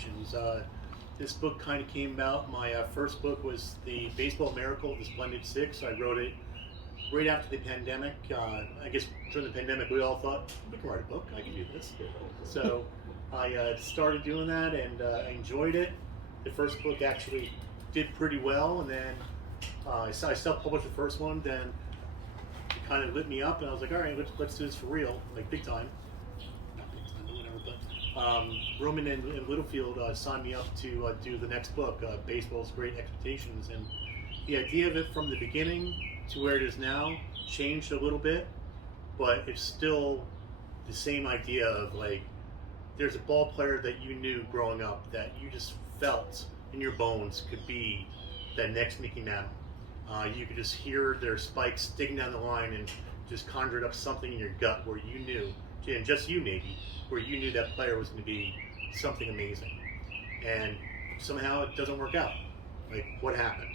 expectations. This book kind of came about. My first book was The Baseball Miracle, The Splendid Six. I wrote it right after the pandemic. I guess during the pandemic, we all thought, we can write a book, I can do this. So I started doing that, and I enjoyed it. The first book actually did pretty well, and then I self-published the first one, then it kind of lit me up, and I was like, all right, let's do this for real, like big time. Not big time, but whatever, but Roman and Littlefield signed me up to do the next book, Baseball's Great Expectations, and the idea of it from the beginning to where it is now changed a little bit, but it's still the same idea of like, there's a ball player that you knew growing up that you just felt in your bones could be that next Mickey Mantle. You could just hear their spikes sticking down the line and just conjured up something in your gut where you knew, and just you maybe, where you knew that player was going to be something amazing. And somehow it doesn't work out. Like, what happened?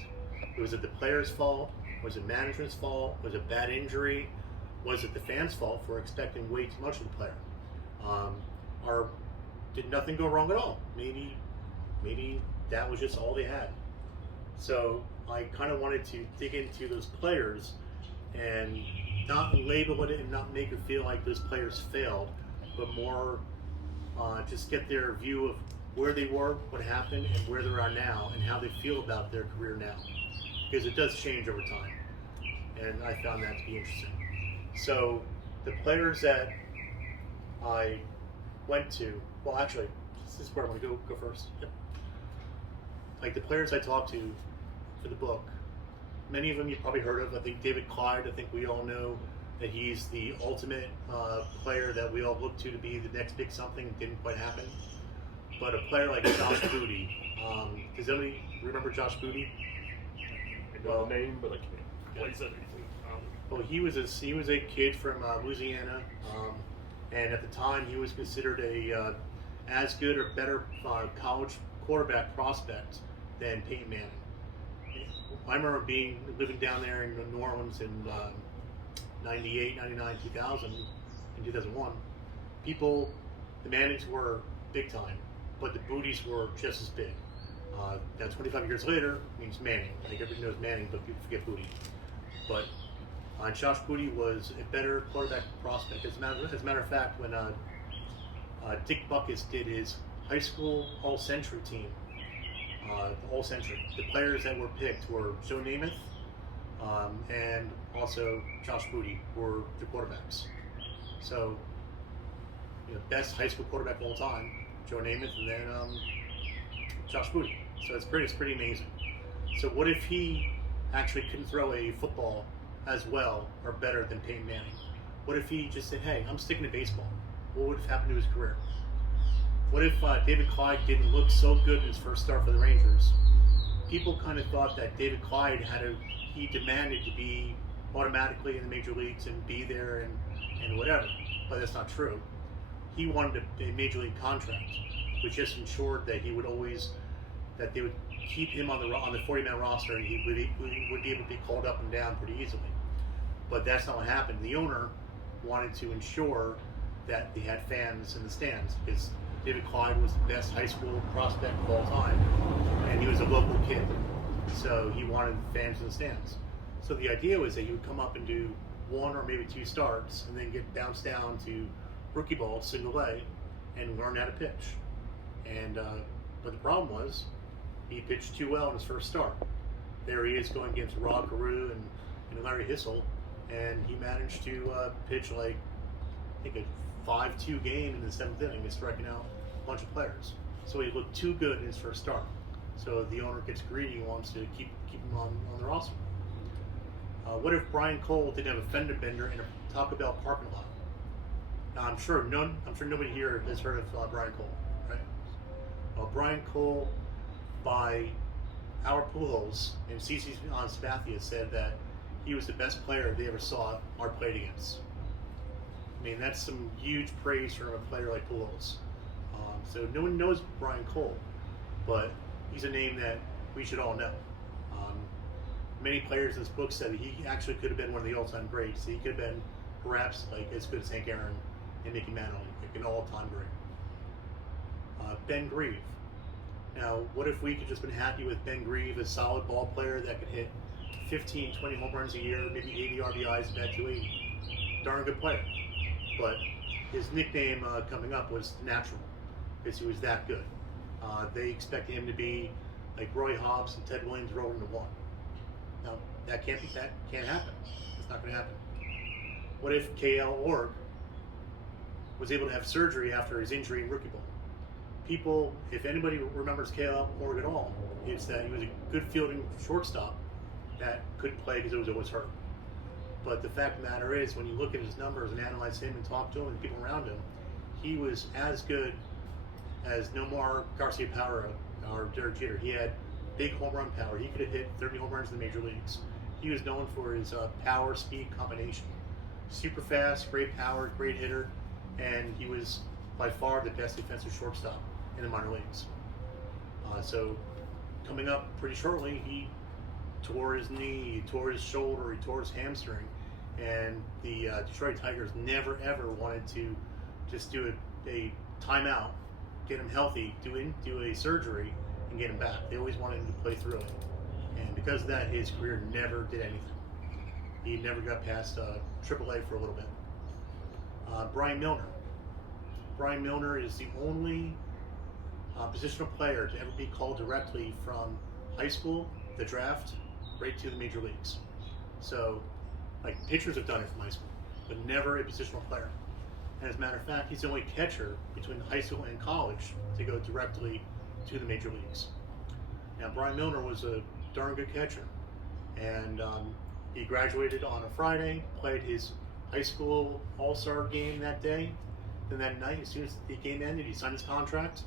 Was it the player's fault? Was it management's fault? Was it bad injury? Was it the fans' fault for expecting way too much of the player? Or did nothing go wrong at all? Maybe that was just all they had. So I kind of wanted to dig into those players and not label it and not make it feel like those players failed, but more just get their view of where they were, what happened, and where they are now, and how they feel about their career now. Because it does change over time, and I found that to be interesting. So the players that I went to, well, actually, this is where I want to go first. Yep. Like the players I talked to for the book, many of them you've probably heard of. I think David Clyde, I think we all know that he's the ultimate player that we all look to be the next big something. Didn't quite happen. But a player like Josh Booty, does anybody remember Josh Booty? I know the name, but I can't place anything. Well, he was a kid from Louisiana, and at the time he was considered a as good or better college quarterback prospect than Peyton Manning. I remember living down there in New Orleans in 98, 99, 2000, and 2001. The Mannings were big time, but the Booties were just as big. Now 25 years later means Manning. I think everybody knows Manning, but people forget Booty. But Josh Booty was a better quarterback prospect. As a matter of fact, when Dick Buckus did his high school all-century team, the all-century, the players that were picked were Joe Namath and also Josh Booty were the quarterbacks. So, best high school quarterback of all time, Joe Namath, and then Josh Booty. So it's pretty amazing. So what if he actually couldn't throw a football as well or better than Peyton Manning? What if he just said, hey, I'm sticking to baseball? What would have happened to his career? What if David Clyde didn't look so good in his first start for the Rangers? People kind of thought that David Clyde he demanded to be automatically in the major leagues and be there and whatever, but that's not true. He wanted a major league contract, which just ensured that that they would keep him on the 40-man roster, and he would be able to be called up and down pretty easily. But that's not what happened. The owner wanted to ensure that they had fans in the stands, because David Clyde was the best high school prospect of all time, and he was a local kid, so he wanted fans in the stands. So the idea was that he would come up and do one or maybe two starts, and then get bounced down to rookie ball, single A, and learn how to pitch. And but the problem was, he pitched too well in his first start. There he is going against Rod Carew and Larry Hissel, and he managed to pitch like, I think, a 5-2 game in the 7th inning, and striking out a bunch of players. So he looked too good in his first start. So the owner gets greedy and wants to keep him on the roster. What if Brian Cole didn't have a fender bender in a Taco Bell parking lot? Now I'm sure nobody here has heard of Brian Cole, right? Brian Cole, by our Pujols and CC Sabathia, said that he was the best player they ever saw or played against. I mean, that's some huge praise from a player like Pujols. So no one knows Brian Cole, but he's a name that we should all know. Many players in this book said that he actually could have been one of the all-time greats. He could have been perhaps like as good as Hank Aaron and Mickey Mantle, like an all-time great. Ben Grieve. Now, what if we could just been happy with Ben Grieve, a solid ball player that could hit 15, 20 home runs a year, maybe 80 RBIs, and bat 280. Darn good player. But his nickname coming up was Natural, because he was that good. They expected him to be like Roy Hobbs and Ted Williams rolled into one. Now, that can't happen. It's not going to happen. What if KL Org was able to have surgery after his injury in rookie ball? People, if anybody remembers KL Org at all, it's that he was a good fielding shortstop that couldn't play because he was always hurt. But the fact of the matter is, when you look at his numbers and analyze him and talk to him and people around him, he was as good as Nomar Garcia-Parra or Derek Jeter. He had big home run power. He could have hit 30 home runs in the major leagues. He was known for his power speed combination. Super fast, great power, great hitter, and he was by far the best defensive shortstop in the minor leagues. So coming up pretty shortly, he tore his knee, he tore his shoulder, he tore his hamstring, and the Detroit Tigers never ever wanted to just do a timeout, get him healthy, do a surgery, and get him back. They always wanted him to play through it, and because of that, his career never did anything. He never got past AAA for a little bit. Brian Milner. Brian Milner is the only positional player to ever be called directly from high school, the draft, right to the major leagues. So, like, pitchers have done it from high school, but never a positional player. And as a matter of fact, he's the only catcher between high school and college to go directly to the major leagues. Now, Brian Milner was a darn good catcher, and he graduated on a Friday, played his high school all-star game that day. Then that night, as soon as the game ended, he signed his contract.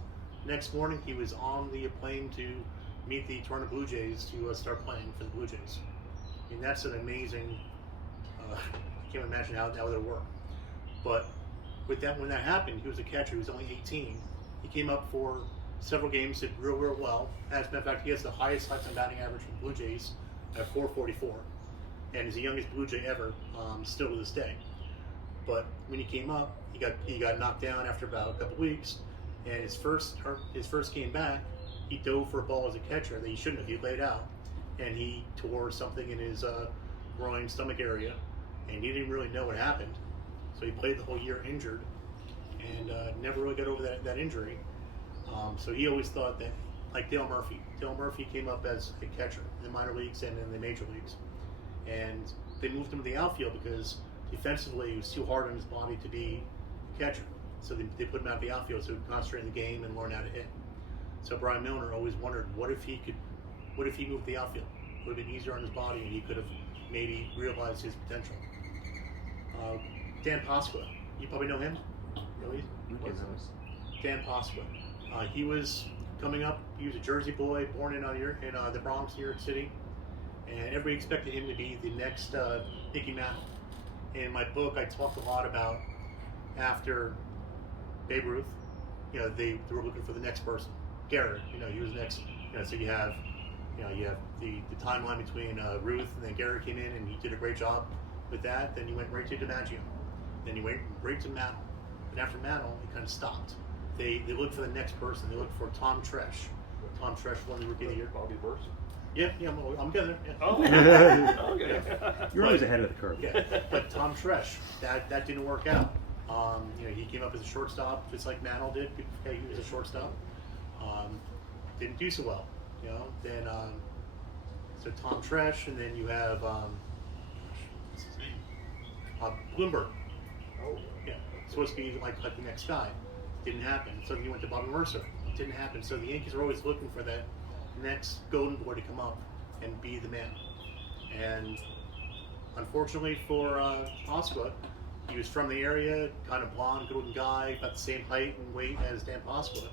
Next morning, he was on the plane to meet the Toronto Blue Jays to start playing for the Blue Jays. I mean, that's an amazing, I can't imagine how that would work. But with that, when that happened, he was a catcher, he was only 18. He came up for several games, did real well. As a matter of fact, he has the highest lifetime batting average for the Blue Jays at 444. And he's the youngest Blue Jay ever, still to this day. But when he came up, he got knocked down after about a couple weeks, and his first game back, he dove for a ball as a catcher that he shouldn't have. He laid out, and he tore something in his groin stomach area, and he didn't really know what happened. So he played the whole year injured, and never really got over that injury. So he always thought that, like Dale Murphy came up as a catcher in the minor leagues and in the major leagues, and they moved him to the outfield because defensively, he was too hard on his body to be a catcher. So they put him out of the outfield so he could concentrate in the game and learn how to hit. So Brian Milner always wondered, what if he moved to the outfield? Would have been easier on his body, and he could have maybe realized his potential. Dan Pasqua, you probably know him. Really? Dan Pasqua. He was coming up. He was a Jersey boy, born in the Bronx, New York City, and everybody expected him to be the next Mickey Mantle. In my book, I talked a lot about after Babe Ruth, they were looking for the next person. Garrett, he was next. So you have the timeline between Ruth and then Garrett came in and he did a great job with that. Then he went right to DiMaggio. Then he went right to Mantle. And after Mantle, he kind of stopped. They looked for the next person. They looked for Tom Tresh. Tom Tresh won the Rookie of the Year. Bobby Burst. Yeah, I'm getting there. Yeah. Oh, okay. You're always ahead of the curve. Yeah, but Tom Tresh, that didn't work out. He came up as a shortstop, just like Mantle did. People forget he was a shortstop. Didn't do so well. Then so Tom Tresh, and then you have what's his name? Bloomberg. Oh. Yeah, supposed to be like the next guy. Didn't happen. So he went to Bobby Mercer. Didn't happen. So the Yankees are always looking for that next golden boy to come up and be the man. And unfortunately for Pasqua, he was from the area, kind of blonde, good-looking guy, about the same height and weight as Dan Pasqua,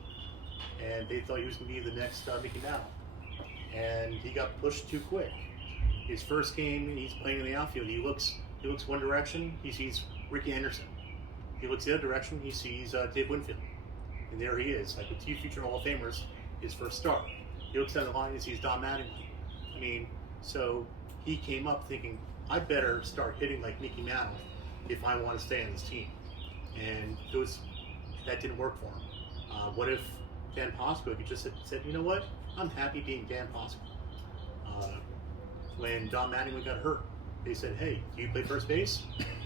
and they thought he was going to be the next Mickey Mantle. And he got pushed too quick. His first game, he's playing in the outfield. He looks one direction, he sees Ricky Henderson. He looks the other direction, he sees Dave Winfield. And there he is, like with two future Hall of Famers, his first start. He looks down the line and sees Don Mattingly. So he came up thinking, I better start hitting like Mickey Mantle if I want to stay on this team. And that didn't work for him. What if Dan Posco, he just said, you know what? I'm happy being Dan Posco. When Don Mattingly got hurt, they said, hey, do you play first base?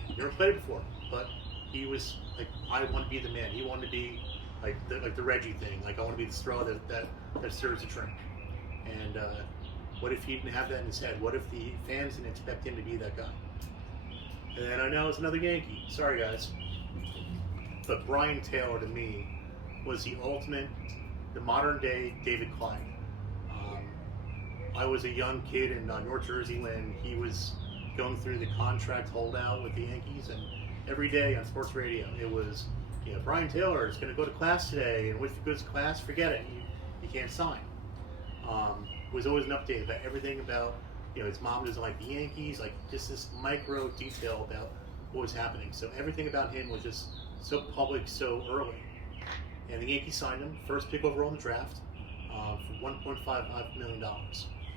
You never played it before. But he was like, I want to be the man. He wanted to be like the Reggie thing. Like, I want to be the straw that stirs the drink. And what if he didn't have that in his head? What if the fans didn't expect him to be that guy? And then I know it's another Yankee. Sorry, guys. But Brian Taylor, to me, was the ultimate, the modern day David Clyde. I was a young kid in North Jersey when he was going through the contract holdout with the Yankees, and every day on sports radio it was, Brian Taylor is going to go to class today, and if he goes to class, forget it, you can't sign. It was always an update about everything about, his mom doesn't like the Yankees, like just this micro detail about what was happening. So everything about him was just so public, so early. And the Yankees signed him, first pick overall in the draft, for $1.55 million,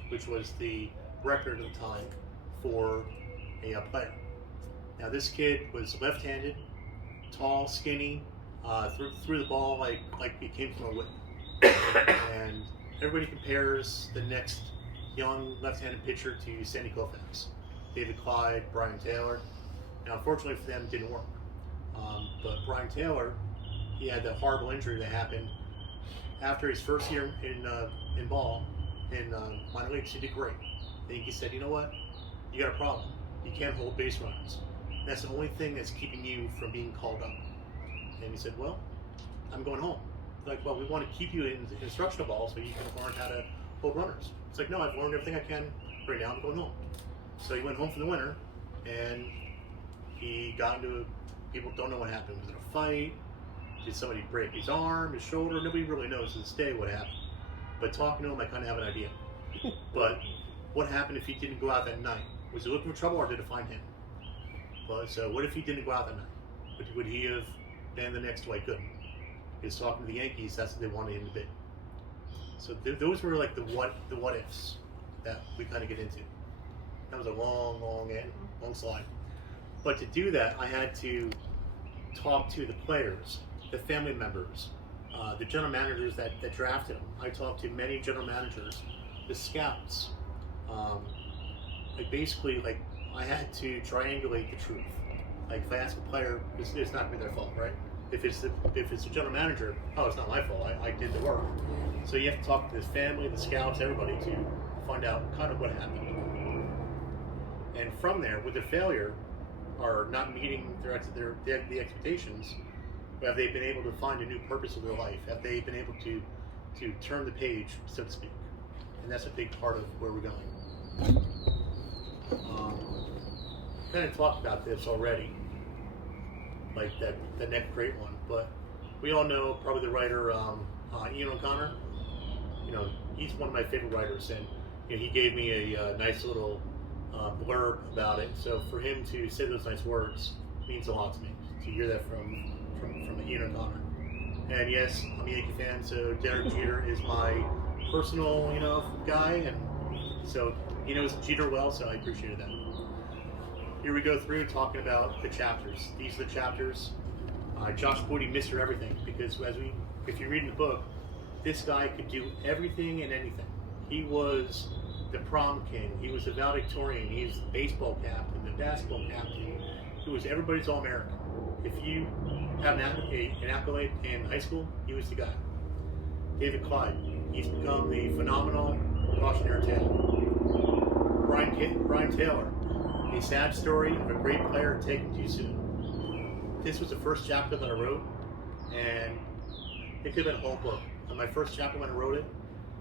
which was the record at the time for a player. Now this kid was left-handed, tall, skinny, threw the ball like it came from a whip. And everybody compares the next young left-handed pitcher to Sandy Koufax, David Clyde, Brian Taylor. Now unfortunately for them, it didn't work. But Brian Taylor, he had that horrible injury that happened after his first year in minor leagues. He did great. I think he said, you know what? You got a problem. You can't hold base runners. That's the only thing that's keeping you from being called up. And he said, well, I'm going home. Like, well, we want to keep you in instructional ball so you can learn how to hold runners. It's like, no, I've learned everything I can. Right now, I'm going home. So he went home for the winter, and he got into, people don't know what happened. Was it a fight? Did somebody break his arm, his shoulder? Nobody really knows to this day what happened. But talking to him, I kind of have an idea. But what happened if he didn't go out that night? Was he looking for trouble, or did it find him? But so what if he didn't go out that night? Would he have been the next Dwight Gooden? He was talking to the Yankees. That's what they wanted him to be. So those were like the what ifs that we kind of get into. That was a long slide. But to do that, I had to talk to the players, the family members, the general managers that drafted him. I talked to many general managers, the scouts. Basically, I had to triangulate the truth. Like, if I ask a player, it's not going to be their fault, right? If it's the general manager, oh, it's not my fault. I did the work. So you have to talk to his family, the scouts, everybody to find out kind of what happened. And from there, with their failure, or not meeting the expectations, have they been able to find a new purpose of their life? Have they been able to turn the page, so to speak? And that's a big part of where we're going. Kind of talked about this already, like the next great one, but we all know probably the writer Ian O'Connor. He's one of my favorite writers, and he gave me a nice little blurb about it. So for him to say those nice words means a lot to me. To hear that from Ian O'Connor. And yes, I'm a Yankee fan, so Derek Jeter is my personal, guy, and so he knows Jeter well, so I appreciated that. Here we go through talking about the chapters. These are the chapters. Josh Booty, Mr. Everything, because if you read in the book, this guy could do everything and anything. He was the prom king. He was the valedictorian. He was the baseball captain, the basketball captain. He was everybody's All-American. If you have an accolade in high school, he was the guy. David Clyde. He's become the phenomenal cautionary tale. Brian Taylor. A sad story of a great player taken too soon. This was the first chapter that I wrote, and it could have been a whole book. On my first chapter when I wrote it,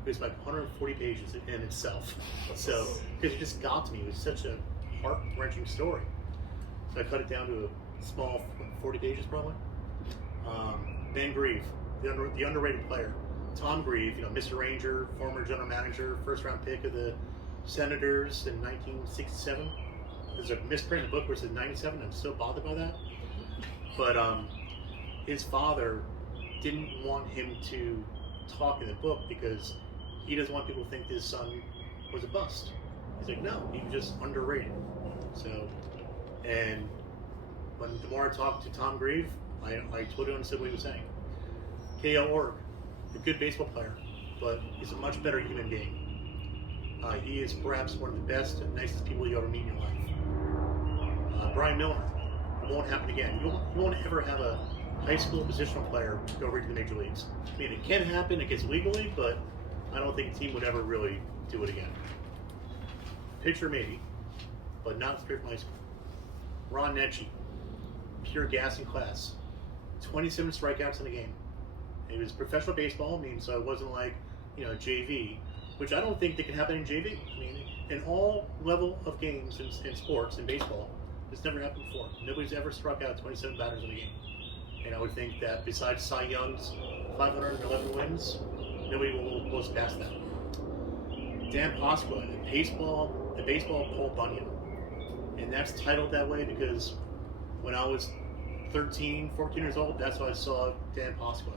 it was like 140 pages in itself. So, because it just got to me, it was such a heart-wrenching story. So I cut it down to a small 40 pages probably. Ben Grieve, the underrated player. Tom Grieve, Mr. Ranger, former general manager, first-round pick of the Senators in 1967. There's a misprint in the book where it says 97. I'm still bothered by that. But his father didn't want him to talk in the book because he doesn't want people to think his son was a bust. He's like, no, he was just underrated. So, and the more I talked to Tom Grieve, I totally understood what he was saying. KL Org, a good baseball player, but he's a much better human being. He is perhaps one of the best and nicest people you ever meet in your life. Brian Miller, it won't happen again. You won't ever have a high school positional player go over to the major leagues. I mean, it can happen, it gets legally, but I don't think a team would ever really do it again. Pitcher maybe, but not straight from high school. Ron Netchie, pure gas in class. 27 strikeouts in a game. It was professional baseball, so it wasn't like, JV, which I don't think that can happen in JV. I mean, in all level of games in sports, in baseball, it's never happened before. Nobody's ever struck out 27 batters in a game. And I would think that besides Cy Young's 511 wins, nobody will close past that. Dan Pasqua, the baseball Paul Bunyan. And that's titled that way because when I was 13, 14 years old, that's how I saw Dan Pasqua.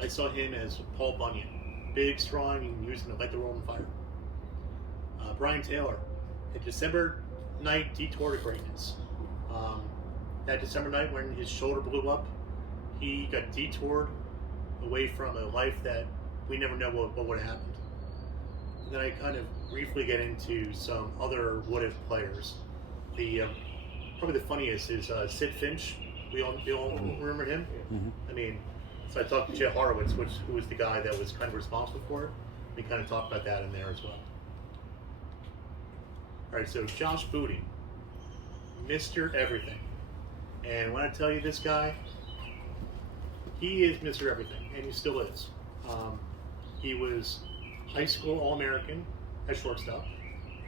I saw him as Paul Bunyan. Big, strong, and using to light the world on fire. Brian Taylor, a December night detour to greatness. That December night when his shoulder blew up, he got detoured away from a life that we never know what would have happened. And then I kind of briefly get into some other what-if players. Probably the funniest is Sid Finch. We all remember him. Mm-hmm. So I talked to Jeff Horowitz, who was the guy that was kind of responsible for it. We kind of talked about that in there as well. All right, so Josh Booty, Mr. Everything. And when I tell you this guy, he is Mr. Everything, and he still is. He was high school All-American at shortstop.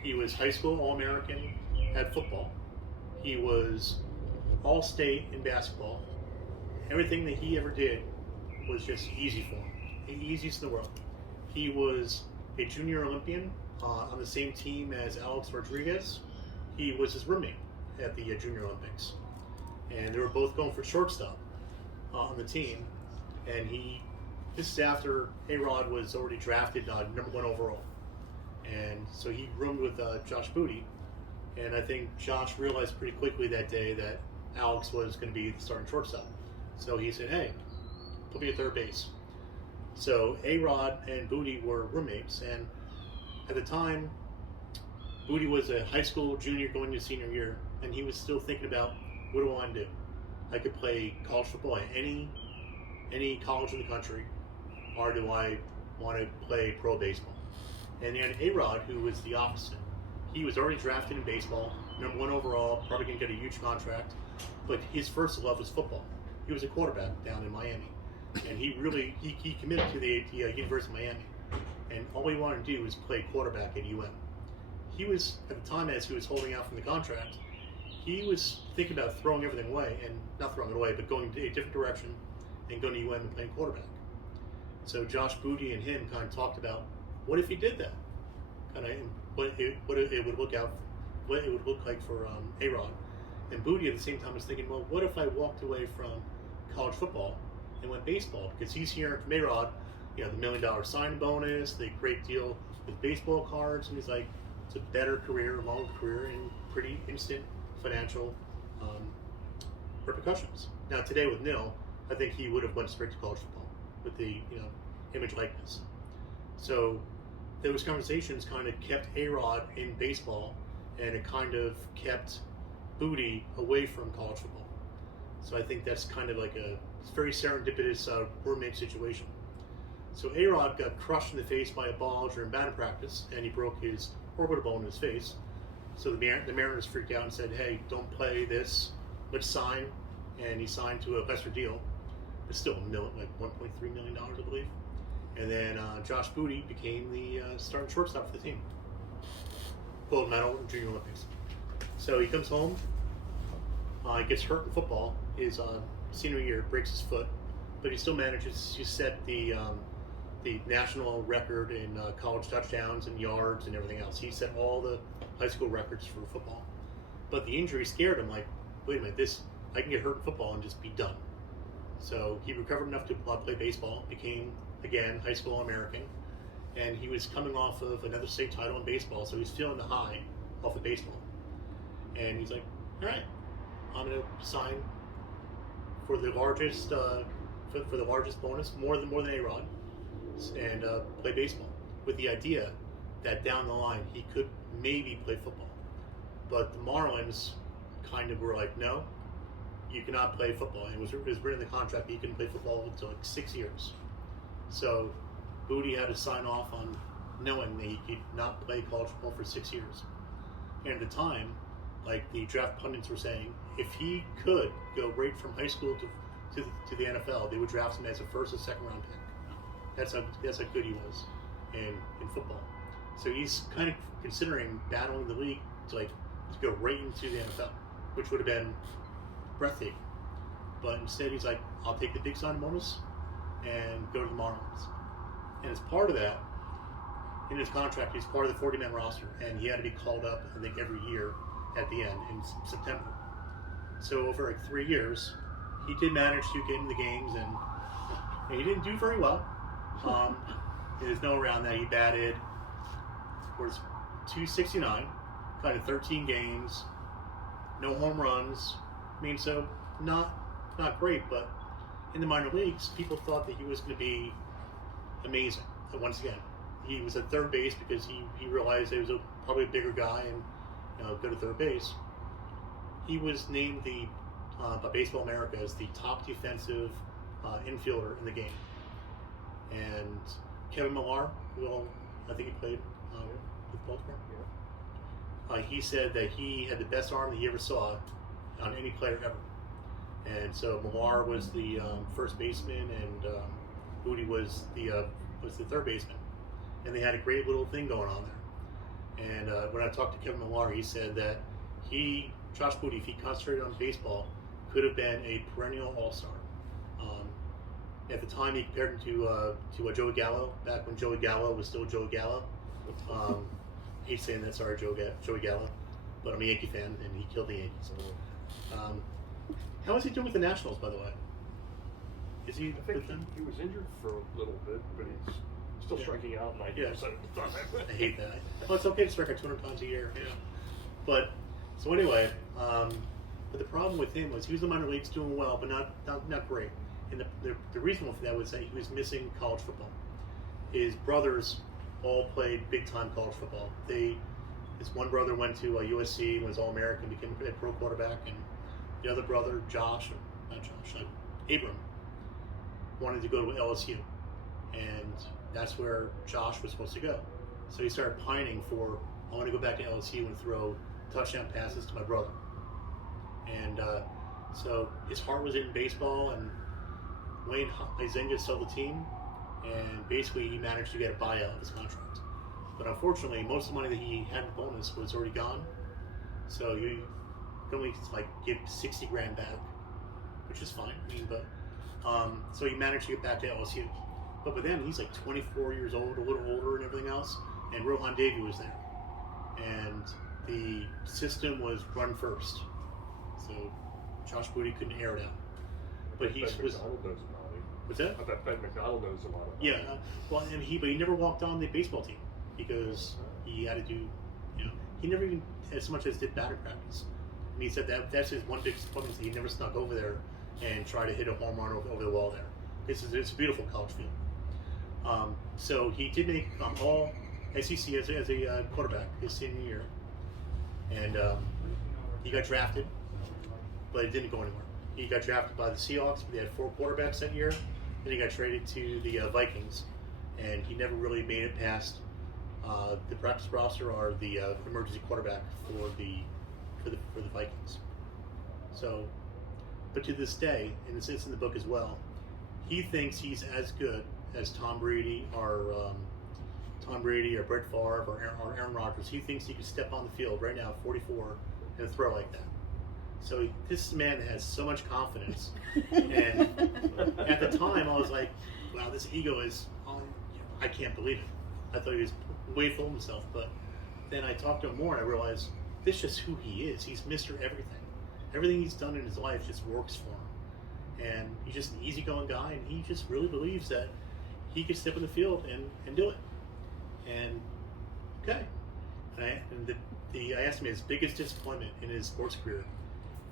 He was high school All-American at football. He was All-State in basketball. Everything that he ever did was just easy for him. The easiest in the world. He was a junior Olympian on the same team as Alex Rodriguez. He was his roommate at the Junior Olympics. And they were both going for shortstop on the team. And this is after A-Rod was already drafted number 1 overall. And so he roomed with Josh Booty. And I think Josh realized pretty quickly that day that Alex was going to be the starting shortstop. So he said, hey, put me at third base. So A-Rod and Booty were roommates, and at the time, Booty was a high school junior going to senior year, and he was still thinking about, what do I want to do? I could play college football at any college in the country, or do I want to play pro baseball? And then A-Rod, who was the opposite. He was already drafted in baseball, number 1 overall, probably going to get a huge contract, but his first love was football. He was a quarterback down in Miami, and he committed to the University of Miami, and all he wanted to do was play quarterback at UM. He was, at the time as he was holding out from the contract, he was thinking about throwing everything away, and not throwing it away, but going a different direction and going to UM and playing quarterback. So Josh Booty and him kind of talked about, what if he did that? Kind of what it would look like for A-Rod. And Booty at the same time was thinking, well, what if I walked away from college football and went baseball? Because he's hearing from A-Rod, the $1 million signing bonus, the great deal with baseball cards, and he's like, it's a better career, longer career, and pretty instant financial repercussions. Now today with Nil, I think he would have went straight to college football with the image likeness. So those conversations kind of kept A-Rod in baseball, and it kind of kept Booty away from college football. So I think that's kind of like a very serendipitous roommate situation. So A-Rod got crushed in the face by a ball during batting practice, and he broke his orbital bone in his face. So the Mariners freaked out and said, hey, don't play this, let's sign. And he signed to a lesser deal. It's still like $1.3 million, I believe. And then Josh Booty became the starting shortstop for the team. Gold medal in Junior Olympics. So he comes home, he gets hurt in football his senior year, breaks his foot, but he still manages to set the national record in college touchdowns and yards and everything else. He set all the high school records for football. But the injury scared him, like, wait a minute, I can get hurt in football and just be done. So he recovered enough to play baseball, became, again, high school All-American, and he was coming off of another state title in baseball, so he's feeling the high off of baseball. And he's like, all right, I'm going to sign for the largest bonus, more than A-Rod. and play baseball, with the idea that down the line he could maybe play football. But the Marlins kind of were like, no, you cannot play football. And it was written in the contract that you can play football until like 6 years. So Booty had to sign off on knowing that he could not play college football for 6 years. And at the time, like the draft pundits were saying, if he could go right from high school to the NFL, they would draft him as a first or second round pick. That's how good he was in football. So he's kind of considering battling the league to go right into the NFL, which would have been breathtaking. But instead, he's like, I'll take the big signing bonus and go to the Marlins. And as part of that, in his contract, he's part of the 40-man roster, and he had to be called up, I think, every year at the end in September. So over like 3 years, he did manage to get into the games, and he didn't do very well. There's no around that. He batted was 269, kind of 13 games, no home runs. I mean, so not great, but in the minor leagues, people thought that he was going to be amazing. And once again, he was at third base because he realized he was probably a bigger guy and good at third base. He was named by Baseball America as the top defensive infielder in the game. And Kevin Millar, who I think he played with Baltimore, he said that he had the best arm that he ever saw on any player ever. And so Millar was the first baseman, and Booty was the third baseman. And they had a great little thing going on there. And when I talked to Kevin Millar, he said that Josh Booty, if he concentrated on baseball, could have been a perennial all-star. At the time, he compared him to Joey Gallo, back when Joey Gallo was still Joey Gallo. He's saying that, sorry, Joey Gallo, but I'm a Yankee fan, and he killed the Yankees. How is he doing with the Nationals, by the way? Is he with them? He was injured for a little bit, but he's still striking out 90% of the time. I hate that. Well, it's okay to strike out 200 times a year. Yeah. But so anyway, but the problem with him was he was in the minor leagues doing well, but not great. And the reason for that was that he was missing college football. His brothers all played big time college football. His one brother went to USC, was All-American, became a pro quarterback, and the other brother, Abram, wanted to go to LSU, and that's where Josh was supposed to go. So he started pining for, I want to go back to LSU and throw touchdown passes to my brother. And so his heart was in baseball, and Wayne Huizenga sold the team, and basically he managed to get a buyout of his contract. But unfortunately, most of the money that he had in bonus was already gone, so he could only give 60 grand back, which is fine. I mean, but so he managed to get back to LSU. But by then he's like 24 years old, a little older, and everything else. And Rohan Davey was there, and the system was run first, so Josh Booty couldn't air it out. But he was. What's that? I bet Ben McDonald knows a lot about it. Well, and he never walked on the baseball team because he had to do, he never even as much as did batting practice. And he said that's his one big disappointment, that he never snuck over there and tried to hit a home run over the wall there. It's a beautiful college field. So he did make all SEC as a quarterback his senior year, and he got drafted, but it didn't go anywhere. He got drafted by the Seahawks, but they had 4 quarterbacks that year. Then he got traded to the Vikings, and he never really made it past the practice roster or the emergency quarterback for the Vikings. So, but to this day, and it's in the book as well, he thinks he's as good as Tom Brady or Brett Favre or Aaron Rodgers. He thinks he could step on the field right now, 44, and throw like that. So this man has so much confidence, and at the time I was like, wow, this ego is, I can't believe it. I thought he was way full of himself, but then I talked to him more and I realized this is just who he is. He's Mr. Everything. Everything he's done in his life just works for him. And he's just an easygoing guy, and he just really believes that he could step in the field and do it. And okay. And I asked him his biggest disappointment in his sports career.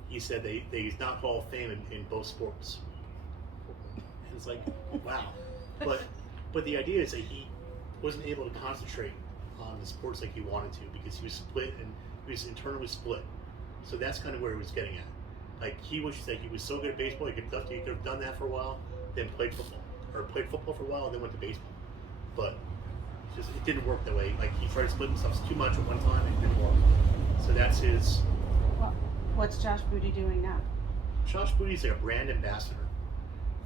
He said that he's not Hall of Fame in both sports. And it's like, wow. But But the idea is that he wasn't able to concentrate on the sports like he wanted to because he was split and he was internally split. So that's kind of where he was getting at. Like he wishes that he was so good at baseball, he could have done that for a while, then played football, or played football for a while, and then went to baseball. But it didn't work that way. Like he tried to split himself too much at one time, and it didn't work. So that's his. Well, what's Josh Booty doing now? Josh Booty's a brand ambassador.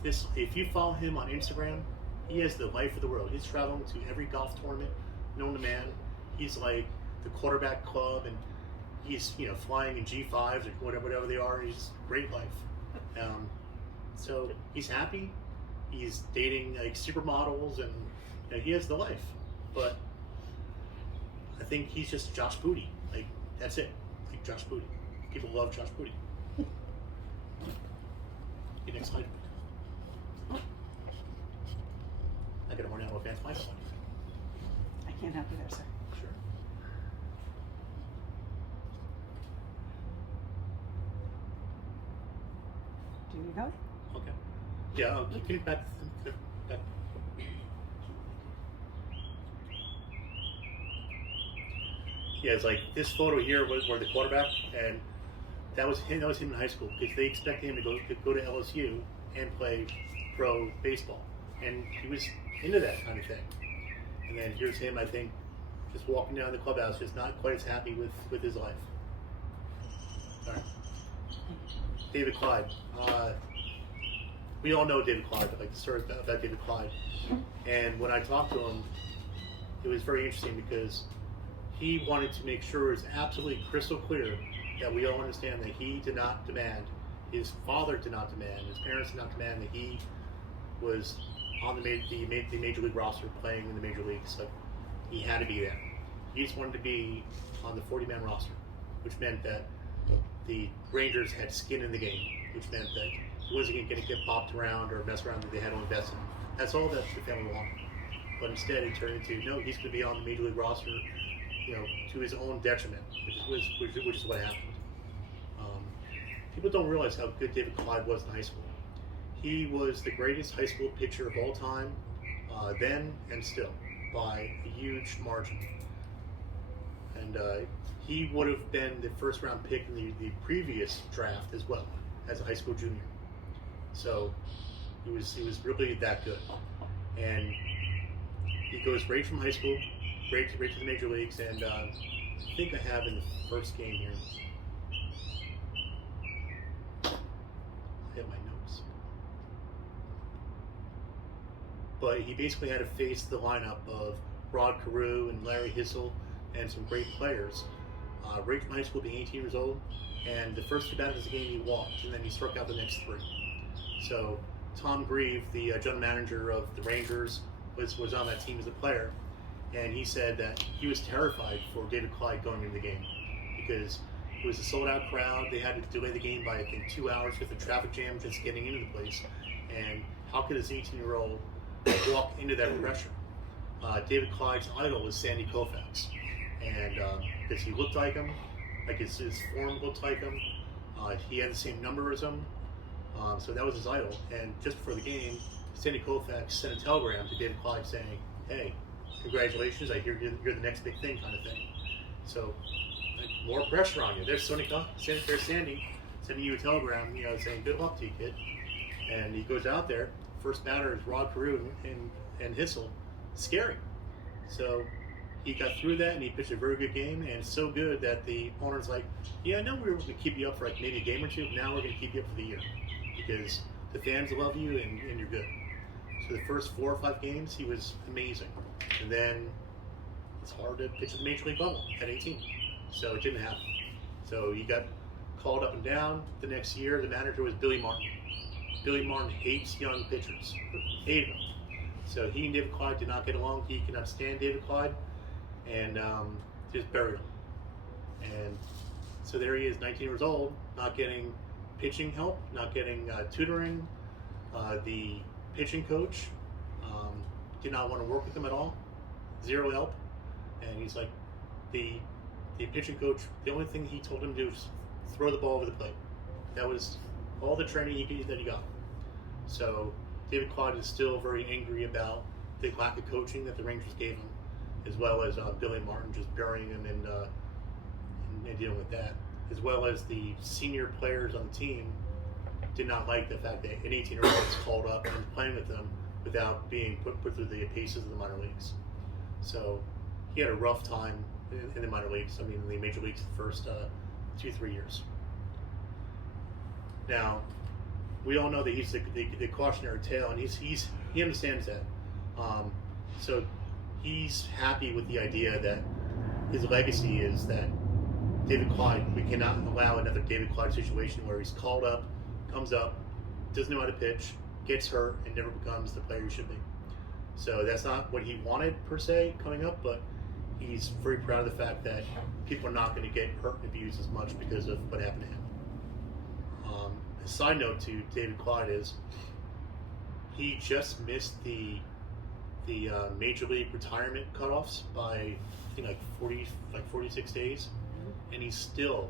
If you follow him on Instagram, he has the life of the world. He's traveling to every golf tournament known to man. He's like the quarterback club, and he's flying in G5s or whatever they are. He's great life. So he's happy. He's dating like supermodels, and he has the life. But I think he's just Josh Booty. Like that's it. Like Josh Booty. People love Josh Booty. Okay, next slide. I gotta run out of advanced Bible. I can't help you there, sir. Sure. Do you need help? Okay. Yeah, can you back. Yeah, it's like this photo here was where the quarterback, and that was him. That was him in high school because they expected him to go to LSU and play pro baseball, and he was into that kind of thing. And then here's him, I think, just walking down the clubhouse, just not quite as happy with his life. All right. David Clyde. We all know David Clyde, but like the story about David Clyde. And when I talked to him, it was very interesting because he wanted to make sure it was absolutely crystal clear that we all understand that he did not demand, his father did not demand, his parents did not demand that he was on the major league roster playing in the major leagues. Like he had to be there. He just wanted to be on the 40-man roster, which meant that the Rangers had skin in the game, which meant that he wasn't going to get bopped around or mess around that they had to invest in. That's all that the family wanted. But instead it turned into, no, he's going to be on the major league roster, to his own detriment, which is what happened. People don't realize how good David Clyde was in high school. He was the greatest high school pitcher of all time, then and still, by a huge margin. And he would have been the first round pick in the previous draft as well, as a high school junior. So he was really that good. And he goes right from high school, right to the major leagues, and I think I have in the first game here. I have my notes. But he basically had to face the lineup of Rod Carew and Larry Hissel and some great players. Right from high school, being 18 years old, and the first 2 batters of the game he walked, and then he struck out the next 3. So Tom Grieve, the general manager of the Rangers, was on that team as a player, and he said that he was terrified for David Clyde going into the game because it was a sold-out crowd. They had to delay the game by, I think, 2 hours with the traffic jam just getting into the place. And how could this 18-year-old walk into that pressure? David Clyde's idol was Sandy Koufax, and because he looked like him, like his form looked like him. He had the same number as him, so that was his idol. And just before the game, Sandy Koufax sent a telegram to David Clyde saying, "Hey, congratulations! I hear you're the next big thing," kind of thing. So more pressure on you. There's Sandy sending you a telegram, saying good luck to you, kid. And he goes out there. First batter is Rod Carew and Hissel. Scary. So he got through that, and he pitched a very good game, and so good that the owner's like, yeah, I know we were going to keep you up for like maybe a game or two, but now we're going to keep you up for the year because the fans love you and you're good. So the first 4 or 5 games, he was amazing. And then it's hard to pitch at the major league level at 18. So it didn't happen. So he got called up and down. The next year, the manager was Billy Martin. Billy Martin hates young pitchers. Hated them. So he and David Clyde did not get along. He could not stand David Clyde, and just buried him. And so there he is, 19 years old, not getting pitching help, not getting tutoring. The pitching coach did not want to work with him at all. Zero help. And he's like, the pitching coach, the only thing he told him to do was throw the ball over the plate. That was all the training that he got. So David Clyde is still very angry about the lack of coaching that the Rangers gave him, as well as Billy Martin just burying him and dealing with that, as well as the senior players on the team did not like the fact that an 18-year-old was called up and was playing with them without being put through the paces of the minor leagues. So he had a rough time in the minor leagues. I mean, in the major leagues the first 2-3 years. Now, we all know that he's the cautionary tale, and he understands that. So he's happy with the idea that his legacy is that David Clyde, we cannot allow another David Clyde situation where he's called up, comes up, doesn't know how to pitch, gets hurt, and never becomes the player he should be. So that's not what he wanted per se coming up, but he's very proud of the fact that people are not going to get hurt and abused as much because of what happened to him. A side note to David Clyde is he just missed the major league retirement cutoffs by I think like 46 days, and he's still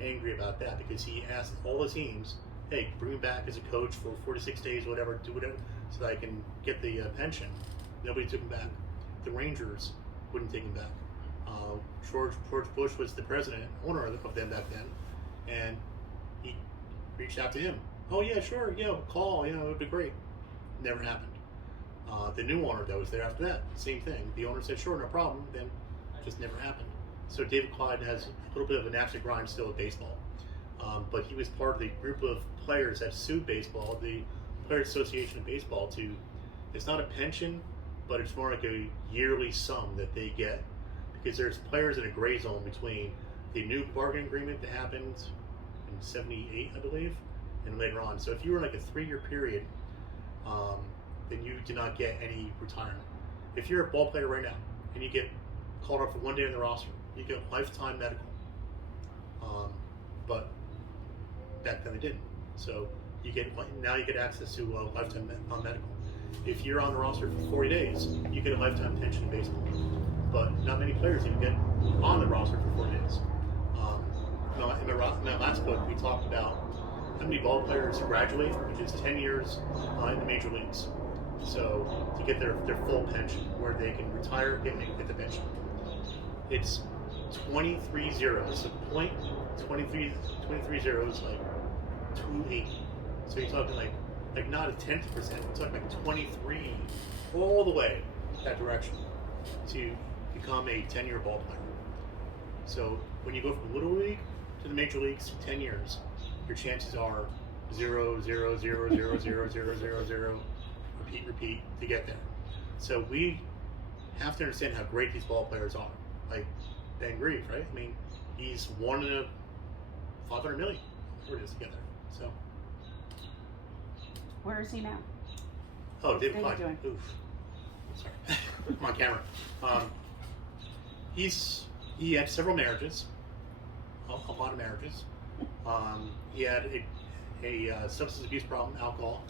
angry about that because he asked all the teams, hey, bring me back as a coach for 46 days, whatever, do whatever, so that I can get the pension. Nobody took him back. The Rangers wouldn't take him back. George Bush was the owner of them back then, and he reached out to him. Oh yeah, sure, yeah, call, it would be great. Never happened. The new owner that was there after that, same thing. The owner said, sure, no problem, then just never happened. So David Clyde has a little bit of an axe to grind still with baseball. But he was part of the group of players that sued baseball, the Players Association of Baseball, it's not a pension, but it's more like a yearly sum that they get, because there's players in a gray zone between the new bargaining agreement that happened in '78, I believe, and later on. So if you were in like a 3-year period, then you do not get any retirement. If you're a ball player right now and you get called up for one day on the roster, you get lifetime medical. But back then they didn't. So now you get access to lifetime medical. If you're on the roster for 40 days, you get a lifetime pension in baseball. But not many players even get on the roster for 40 days. In my last book, we talked about how many ball players graduate, which is 10 years in the major leagues. So to get their full pension, where they can retire, get the pension. It's 23 zeros. So 23 zeros, like 2.8. So you're talking like not a 10%. You're talking like 23 all the way that direction to become a 10-year ball player. So when you go from Little League to the major leagues to 10 years, your chances are 0, 0, 0, 0, 0, 0, 0, 0, repeat to get there. So we have to understand how great these ball players are. Like Ben Grieve, right? I mean, he's 1 in a 500 million. We're just together. So. Where is he now? Oh, David Clyde. Oof. Sorry. I'm on camera. He had several marriages, a lot of marriages. He had a substance abuse problem, alcohol.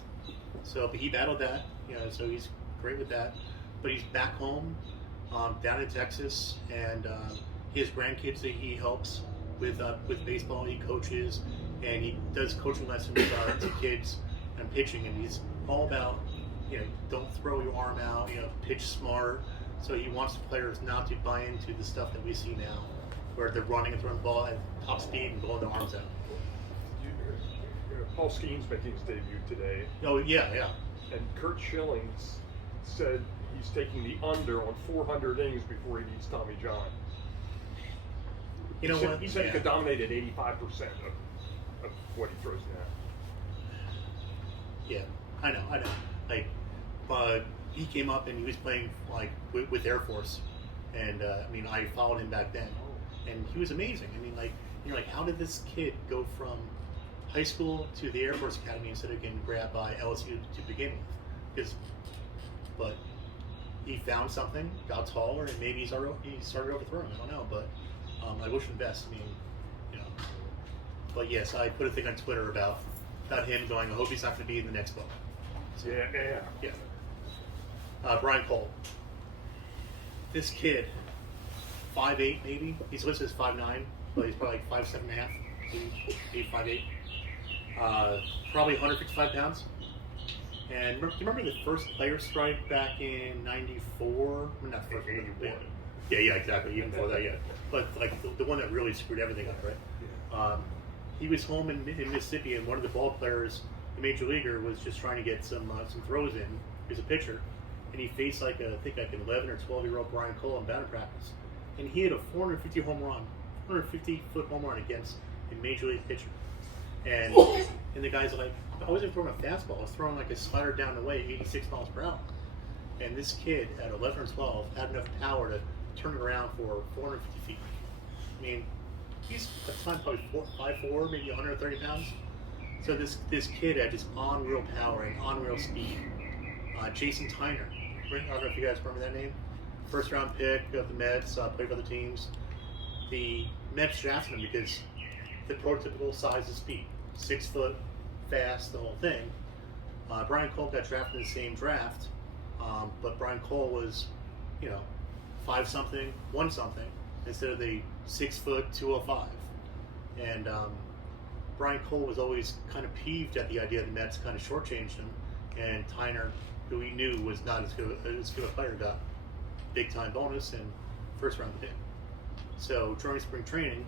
But he battled that, so he's great with that. But he's back home, down in Texas, and he has grandkids that he helps with baseball. He coaches, and he does coaching lessons to kids and pitching. And he's all about, don't throw your arm out, pitch smart. So he wants the players not to buy into the stuff that we see now, where they're running and throwing the ball at top speed and blowing their arms out. Paul Skeen's making his debut today. Oh, yeah. And Kurt Schillings said he's taking the under on 400 innings before he beats Tommy John. You know what? He said he could dominate at 85% of what he throws now. Yeah, I know. But he came up and he was playing with Air Force, and I followed him back then, and he was amazing. You're like, how did this kid go from high school to the Air Force Academy instead of getting grabbed by LSU to begin with? But he found something, got taller, and maybe he started overthrowing. I don't know, but I wish him best. But yes, I put a thing on Twitter about him going, I hope he's not going to be in the next book. So, yeah. Brian Cole. This kid, 5'8" maybe. He's listed as 5'9", but he's probably like 5'7.5", 8'5'8". Probably 155 pounds. And do you remember the first player strike back in '94? Not first, yeah, exactly. Even before that, yeah. But like the one that really screwed everything up, right? He was home in Mississippi, and one of the ball players, the major leaguer, was just trying to get some throws in. He was a pitcher, and he faced I think an 11 or 12-year-old Brian Cole in batting practice, and he had a 450 home run, 450-foot home run against a major league pitcher, and the guy's like, I wasn't throwing a fastball, I was throwing like a slider down the way, 86 miles per hour, and this kid at 11 or 12 had enough power to turn it around for 450 feet. I mean, he's at the time probably 5'4", maybe 130 pounds. So this kid had just unreal power and unreal speed. Jason Tyner, I don't know if you guys remember that name. First round pick of the Mets, played for other teams. The Mets drafted him because the prototypical size and speed, 6 foot, fast, the whole thing. Brian Cole got drafted in the same draft, but Brian Cole was, 5-something, 1-something, instead of the 6 foot, 205. And Brian Cole was always kind of peeved at the idea that the Mets kind of shortchanged him, and Tyner, who he knew was not as good a player, got big time bonus and first round pick. So during spring training,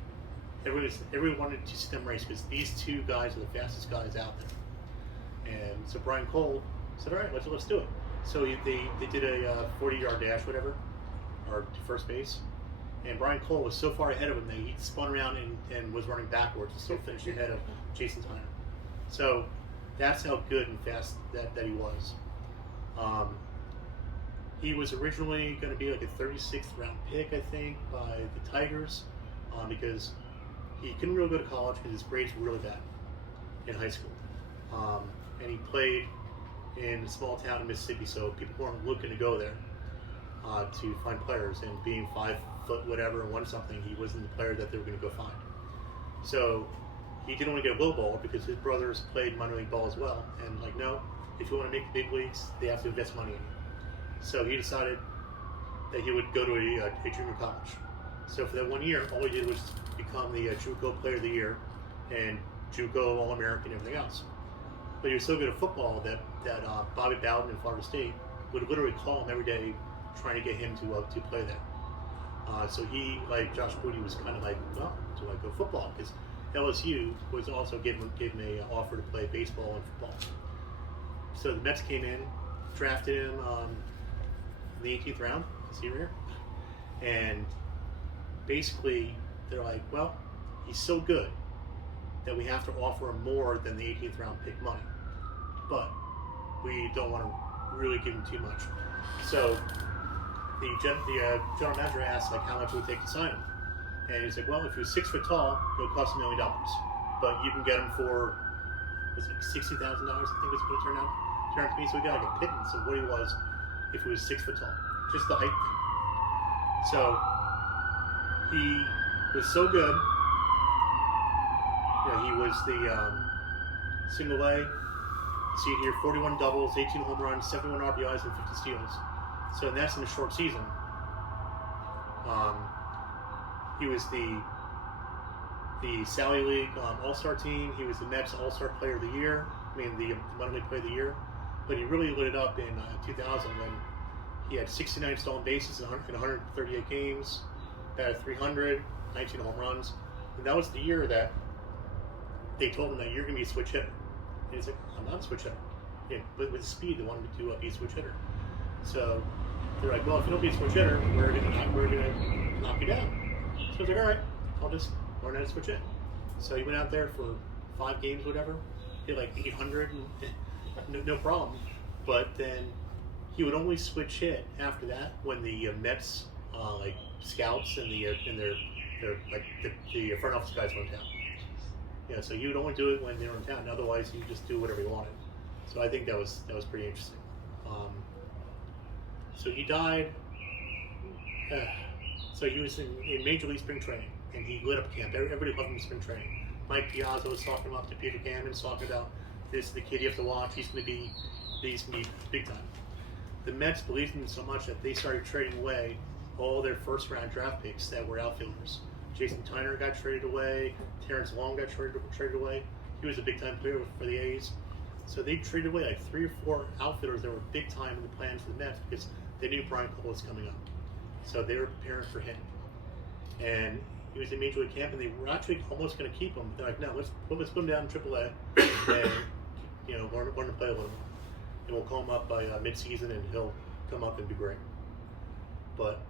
everyone wanted to see them race because these two guys are the fastest guys out there. And so Brian Cole said, "All right, let's do it." So they did a 40-yard dash, whatever, or to first base. And Brian Cole was so far ahead of him that he spun around and was running backwards and still finished ahead of Jason Tyner. So that's how good and fast that he was. He was originally going to be like a 36th round pick, I think, by the Tigers, because he couldn't really go to college because his grades were really bad in high school. And he played in a small town in Mississippi, so people weren't looking to go there to find players. And being 5 foot whatever and 1-something, he wasn't the player that they were going to go find. So he didn't want to get lowball because his brothers played minor league ball as well. And like, no, if you want to make the big leagues, they have to invest money in you. So he decided that he would go to a junior college. So for that 1 year, all he did was become the JUCO Player of the Year and JUCO All-American and everything else. But he was so good at football that Bobby Bowden in Florida State would literally call him every day trying to get him to play there. So he, like Josh Booty, was kind of like, well, do I go football? Because LSU was also gave him an offer to play baseball and football. So the Mets came in, drafted him in the 18th round, senior year, and basically they're like, well, he's so good that we have to offer him more than the 18th round pick money, but we don't want to really give him too much. So the general manager asked, like, how much it would take to sign him, and he's like, well, if he was 6 foot tall, it would cost $1 million, but you can get him for, was it $60,000? I think it's going to turn out to me. So we got like a pittance of what he was if he was 6 foot tall, just the height thing. So he was so good. He was the single A. See it here: 41 doubles, 18 home runs, 71 RBIs, and 50 steals. So that's in a short season. He was the Sally League All-Star team. He was the Mets All-Star Player of the Year. The minor league Player of the Year. But he really lit it up in 2000 when he had 69 stolen bases in 138 games, batted 300, 19 home runs. And that was the year that they told him that you're going to be a switch hitter. And he's like, I'm not a switch hitter. Yeah, but with speed, they wanted him to be a switch hitter. So they're like, well, if you don't be a switch hitter, we're going to knock you down. So he's like, all right, I'll just learn how to switch hit. So he went out there for 5 games, whatever, hit like 800, and no problem. But then he would only switch hit after that when the Mets scouts and the front office guys were in town. Yeah, so he would only do it when they were in town. Otherwise, he would just do whatever he wanted. So I think that was pretty interesting. So he died. So he was in Major League Spring Training, and he lit up camp. Everybody loved him in spring training. Mike Piazza was talking about to Peter Gammons, talking about this is the kid you have to watch. He's going to be big time. The Mets believed in him so much that they started trading away all their first round draft picks that were outfielders. Jason Tyner got traded away. Terrence Long got traded away. He was a big time player for the A's. So they traded away like 3 or 4 outfielders that were big time in the plans for the Mets because they knew Brian Cole was coming up. So they were preparing for him. And he was in Major League camp, and they were actually almost going to keep him. They're like, no, let's put him down in AAA, and learn to play a little more. And we'll call him up by mid-season, and he'll come up and be great. But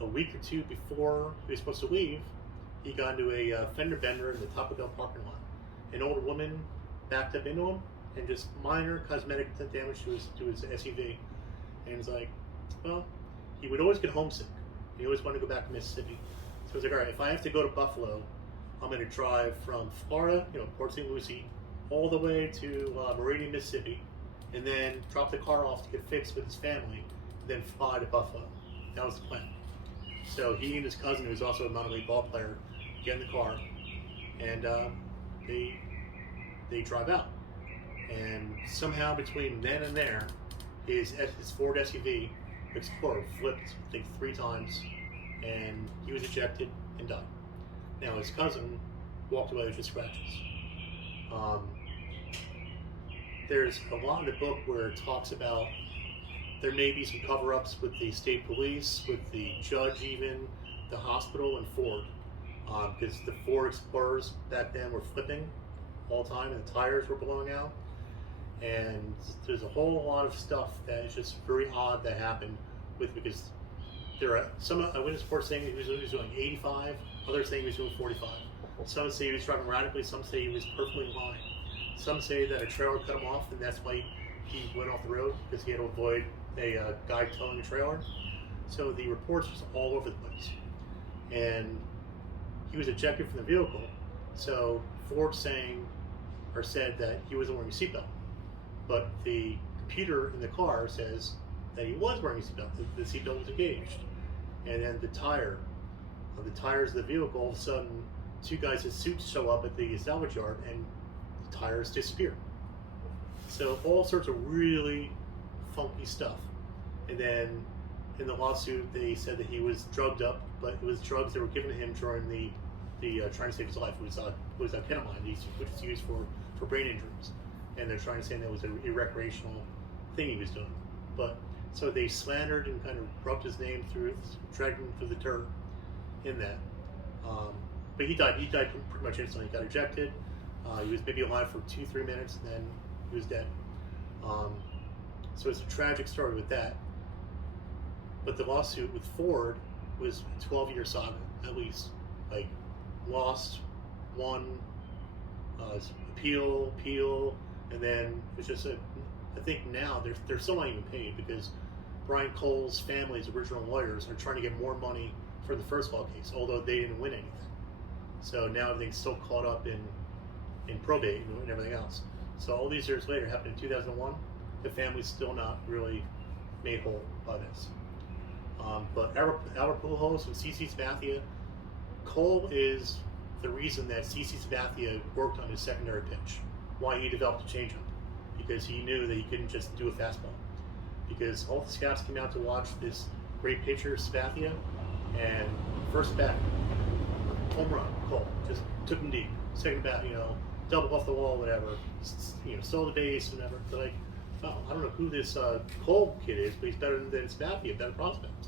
a week or 2 before he was supposed to leave, he got into a fender bender in the Taco Bell parking lot. An older woman backed up into him, and just minor cosmetic damage to his SUV. And he's like, well, he would always get homesick. He always wanted to go back to Mississippi. So he's like, all right, if I have to go to Buffalo, I'm going to drive from Florida, Port St. Lucie, all the way to Meridian, Mississippi, and then drop the car off to get fixed with his family, then fly to Buffalo. That was the plan. So he and his cousin, who was also a minor league ball player, get in the car, and they drive out. And somehow between then and there, his Ford SUV Explorer flipped, I think, 3 times, and he was ejected and died. Now his cousin walked away with just scratches. There's a lot in the book where it talks about there may be some cover-ups with the state police, with the judge even, the hospital, and Ford. Because the Ford Explorers back then were flipping all the time, and the tires were blowing out. And there's a whole lot of stuff that is just very odd that happened with, because there are some eyewitness reports saying he was doing 85, others saying he was doing 45. Some say he was driving radically, some say he was perfectly in line. Some say that a trailer cut him off, and that's why he went off the road, because he had to avoid a guy towing the trailer. So the reports was all over the place. And he was ejected from the vehicle, so Ford said that he wasn't wearing a seatbelt. But the computer in the car says that he was wearing a seatbelt. The seatbelt was engaged. And then the tires of the vehicle, all of a sudden, 2 guys in suits show up at the salvage yard, and the tires disappear. So all sorts of really funky stuff. And then in the lawsuit, they said that he was drugged up, but it was drugs that were given to him during the trying to save his life. It was ketamine, which is used for brain injuries. And they're trying to say that was a recreational thing he was doing. But so they slandered and kind of rubbed his name through, dragged him through the dirt in that. But he died. He died pretty much instantly. He got ejected. He was maybe alive for 2-3 minutes, and then he was dead. So it's a tragic story with that. But the lawsuit with Ford was a 12-year saga, at least. Like, lost, won, appeal, and then it was just I think now they're still not even paid, because Brian Cole's family's original lawyers are trying to get more money for the first law case, although they didn't win anything. So now everything's still caught up in probate and everything else. So all these years later, happened in 2001, the family's still not really made whole by this. But Albert Pujols and CC Sabathia, Cole is the reason that CC Sabathia worked on his secondary pitch, why he developed a changeup, because he knew that he couldn't just do a fastball. Because all the scouts came out to watch this great pitcher, Sabathia, and first bat, home run, Cole, just took him deep. Second bat, double off the wall, whatever, stole the base, whatever. They're like, oh, I don't know who this Cole kid is, but he's better than Sabathia, better prospect.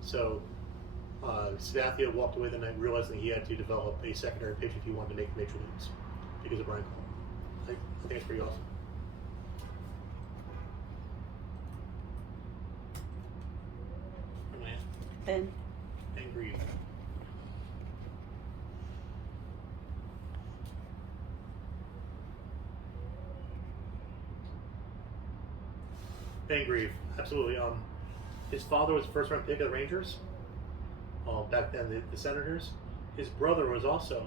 So Sabathia walked away the night realizing he had to develop a secondary pitch if he wanted to make the major leagues because of Brian Cole. I think it's pretty awesome. Ben. And Grieve. Ben Grieve, absolutely. His father was the first round pick of the Rangers. Back then, the Senators. His brother was also.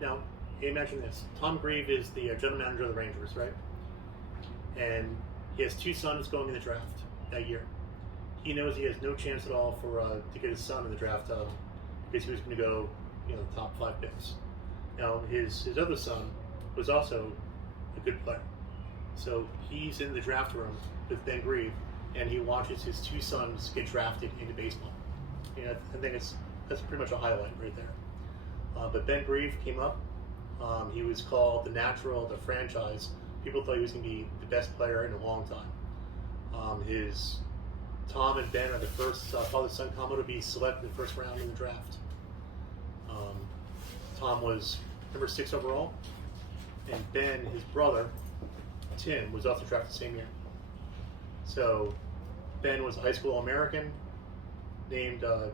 Now, imagine this: Tom Grieve is the general manager of the Rangers, right? And he has 2 sons going in the draft that year. He knows he has no chance at all to get his son in the draft because he was going to go, top 5 picks. Now, his other son was also a good player, so he's in the draft room with Ben Grieve, and he watches his 2 sons get drafted into baseball. I think that's pretty much a highlight right there. But Ben Grieve came up. He was called the natural, the franchise, people thought he was going to be the best player in a long time. His Tom and Ben are the first father-son combo to be selected in the first round in the draft. Tom was number 6 overall, and Ben, his brother, Tim, was also drafted the same year. So Ben was a high school All-American, named the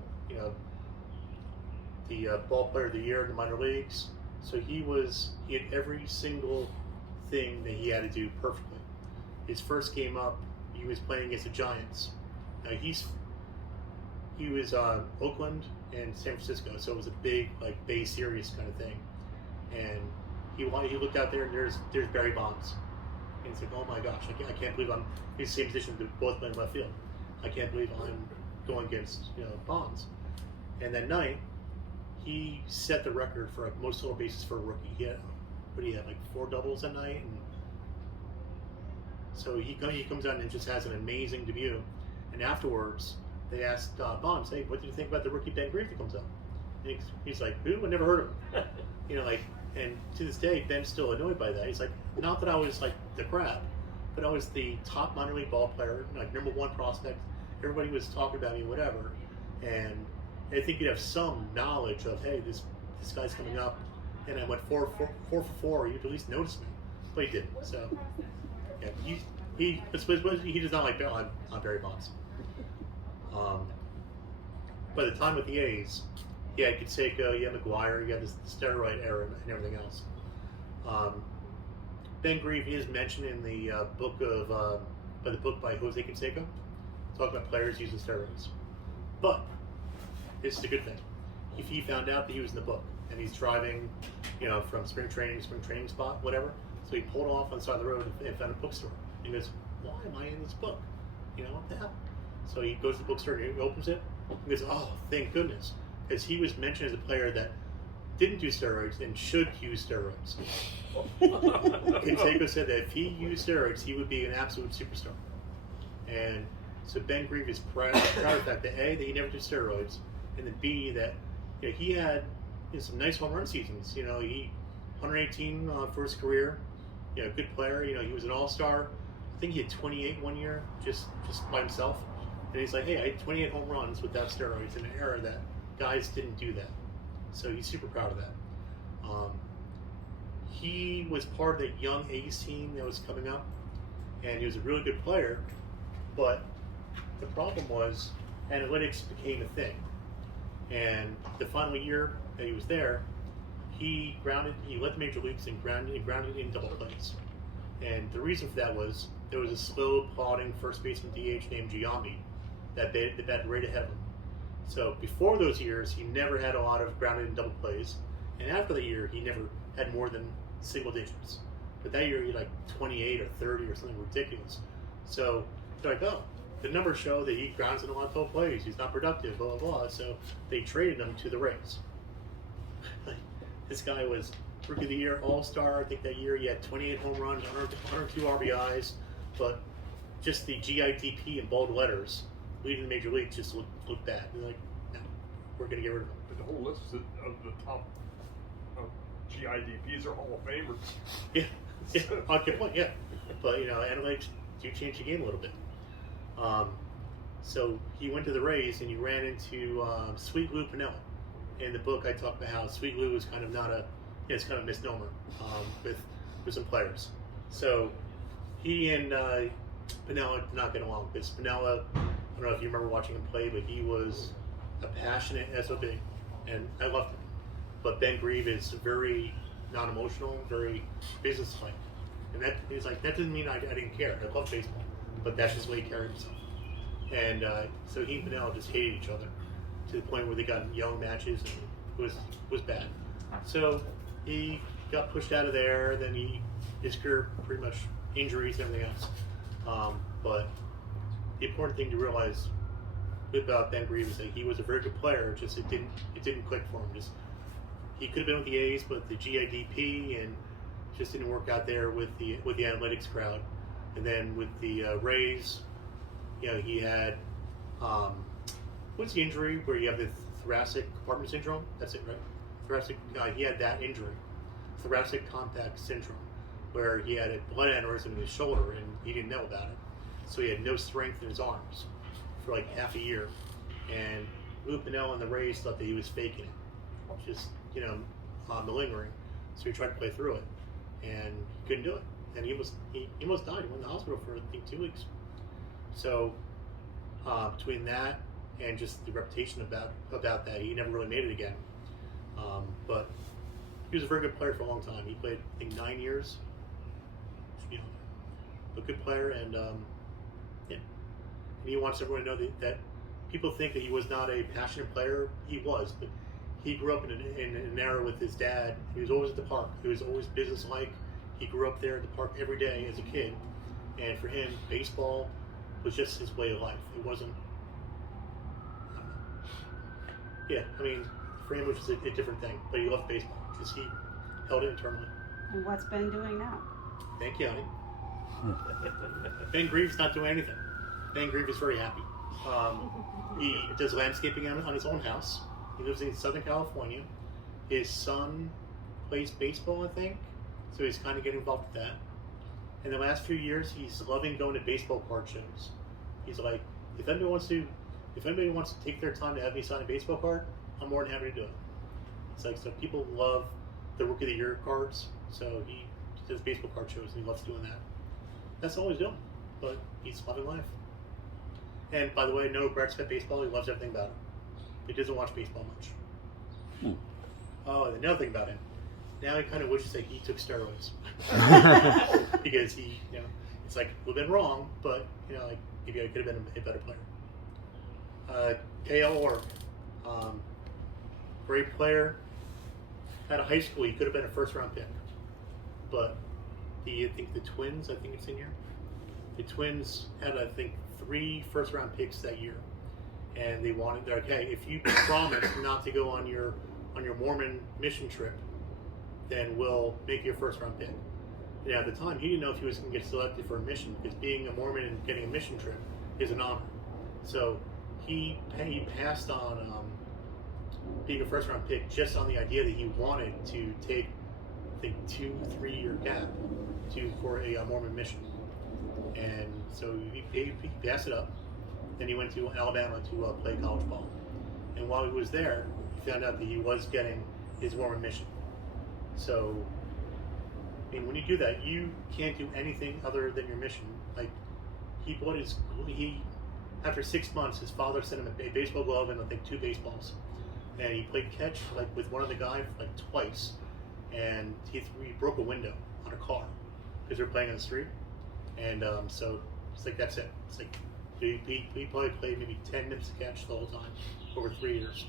ball player of the year in the minor leagues. So he had every single thing that he had to do perfectly. His first game up, he was playing against the Giants. Now he was Oakland and San Francisco, so it was a big Bay Series kind of thing. And he looked out there and there's Barry Bonds, and he's like, oh my gosh, I can't believe I'm in the same position to both play in left field. I can't believe I'm going against Bonds. And that night, he set the record for most total bases for a rookie. He had 4 doubles that night, and so he comes out and just has an amazing debut. And afterwards, they asked Bonds, "Hey, what did you think about the rookie Ben Grief that comes up?" And he's like, "Who? I never heard of him." And to this day, Ben's still annoyed by that. He's like, "Not that I was the crap, but I was the top minor league ball player, number 1 prospect. Everybody was talking about me, whatever." And I think you'd have some knowledge of, hey, this guy's coming up, and I went 4 for 4. You'd at least notice me, but he didn't. So yeah, he does not like Barry Bonds. By the time with the A's, you had Canseco, you had McGuire, you had this steroid era and everything else. Ben Grief is mentioned in the book by Jose Canseco, talking about players using steroids. But this is a good thing. If he found out that he was in the book and he's driving, from spring training spot, whatever, so he pulled off on the side of the road and found a bookstore. And he goes, "Why am I in this book? What the hell?" So he goes to the bookstore and he opens it and goes, "Oh, thank goodness," because he was mentioned as a player that didn't do steroids and should use steroids. Canseco said that if he used steroids, he would be an absolute superstar. And so Ben Grief is proud of the fact that A, that he never did steroids, and then B, that he had some nice home run seasons. He 118 for his career. Good player. He was an all-star. I think he had 28 one year, just by himself. And he's like, "Hey, I had 28 home runs without steroids in an era that guys didn't do that." So he's super proud of that. He was part of the young A's team that was coming up, and he was a really good player. But the problem was analytics became a thing. And the final year that he was there, he led the major leagues and grounded in double plays. And the reason for that was there was a slow, plodding first baseman DH named Giambi that batted right ahead of him. So before those years, he never had a lot of grounded in double plays. And after the year, he never had more than single digits. But that year, he had 28 or 30 or something ridiculous. So they're like, "Oh, the numbers show that he grounds in a lot of double plays. He's not productive, blah, blah, blah." So they traded him to the Rays. This guy was Rookie of the Year, All-Star. I think that year he had 28 home runs, 102 RBIs, but just the GIDP in bold letters leading the major league just looked bad. They're like, "No, we're going to get rid of him." But the whole list of the top GIDPs are Hall of Famers. Yeah, good point, yeah. But, analytics do change the game a little bit. So he went to the Rays and he ran into Sweet Lou Piniella. In the book, I talk about how Sweet Lou is kind of it's kind of a misnomer with some players. So he and Piniella did not get along, because Piniella, I don't know if you remember watching him play, but he was a passionate SOB, and I loved him. But Ben Grief is very non-emotional, very business-like. And he's like, that doesn't mean I didn't care. I love baseball, but that's just the way he carried himself. And so he and Piniella just hated each other to the point where they got in young matches, and it was bad. So he got pushed out of there. Then his career pretty much injuries and everything else. But the important thing to realize about Ben Grief is that he was a very good player. Just it didn't click for him. He could have been with the A's, but the GIDP and just didn't work out there with the analytics crowd. And then with the Rays, he had what's the injury where you have the thoracic compartment syndrome? That's it, right? Thoracic. He had that injury, thoracic compact syndrome, where he had a blood aneurysm in his shoulder and he didn't know about it. So he had no strength in his arms for like half a year. And Lou Piniella and the Rays thought that he was faking it, just, malingering. So he tried to play through it, and he couldn't do it. And he almost died. He went in the hospital for, I think, 2 weeks. So between that and just the reputation about that, he never really made it again. But he was a very good player for a long time. He played, I think, 9 years. A good player, and yeah. And he wants everyone to know that people think that he was not a passionate player. He was, but he grew up in an era with his dad. He was always at the park. He was always businesslike. He grew up there at the park every day as a kid, and for him, baseball was just his way of life. It wasn't. Yeah, I mean, for him, it was just a different thing. But he loved baseball because he held it internally. And what's Ben doing now? Thank you, honey. Ben Grieve's not doing anything. Ben Grieve is very happy. He does landscaping on his own house. He lives in Southern California. His son plays baseball, I think, so he's kind of getting involved with that. In the last few years, he's loving going to baseball card shows. He's like, if anybody wants to take their time to have me sign a baseball card, I'm more than happy to do it. It's like, so people love the Rookie of the Year cards, so he does baseball card shows and he loves doing that. That's all he's doing, but he's loving life. And by the way, no regrets about baseball. He loves everything about it. He doesn't watch baseball much. Oh, and another thing about him, now he kind of wishes that he took steroids because he, it's like a little bit wrong, but like maybe I could have been a better player. KL Org, great player. Out of high school, he could have been a first-round pick, but I think the Twins, I think it's in here. The Twins had, I think, 3 first-round picks that year, and they're like, hey, if you promise not to go on your Mormon mission trip, then we'll make you a first-round pick. And at the time, he didn't know if he was going to get selected for a mission, because being a Mormon and getting a mission trip is an honor. So he passed on being a first-round pick just on the idea that he wanted to take, I think, 2-3 year gap for a Mormon mission. And so he passed it up. Then he went to Alabama to play college ball. And while he was there, he found out that he was getting his Mormon mission. So, I mean, when you do that, you can't do anything other than your mission. Like, after 6 months, his father sent him a baseball glove and I think 2 baseballs. And he played catch with one of the guys twice. And he broke a window on a car because they were playing on the street. And so it's like, that's it. It's like he probably played maybe 10 minutes of catch the whole time over 3 years.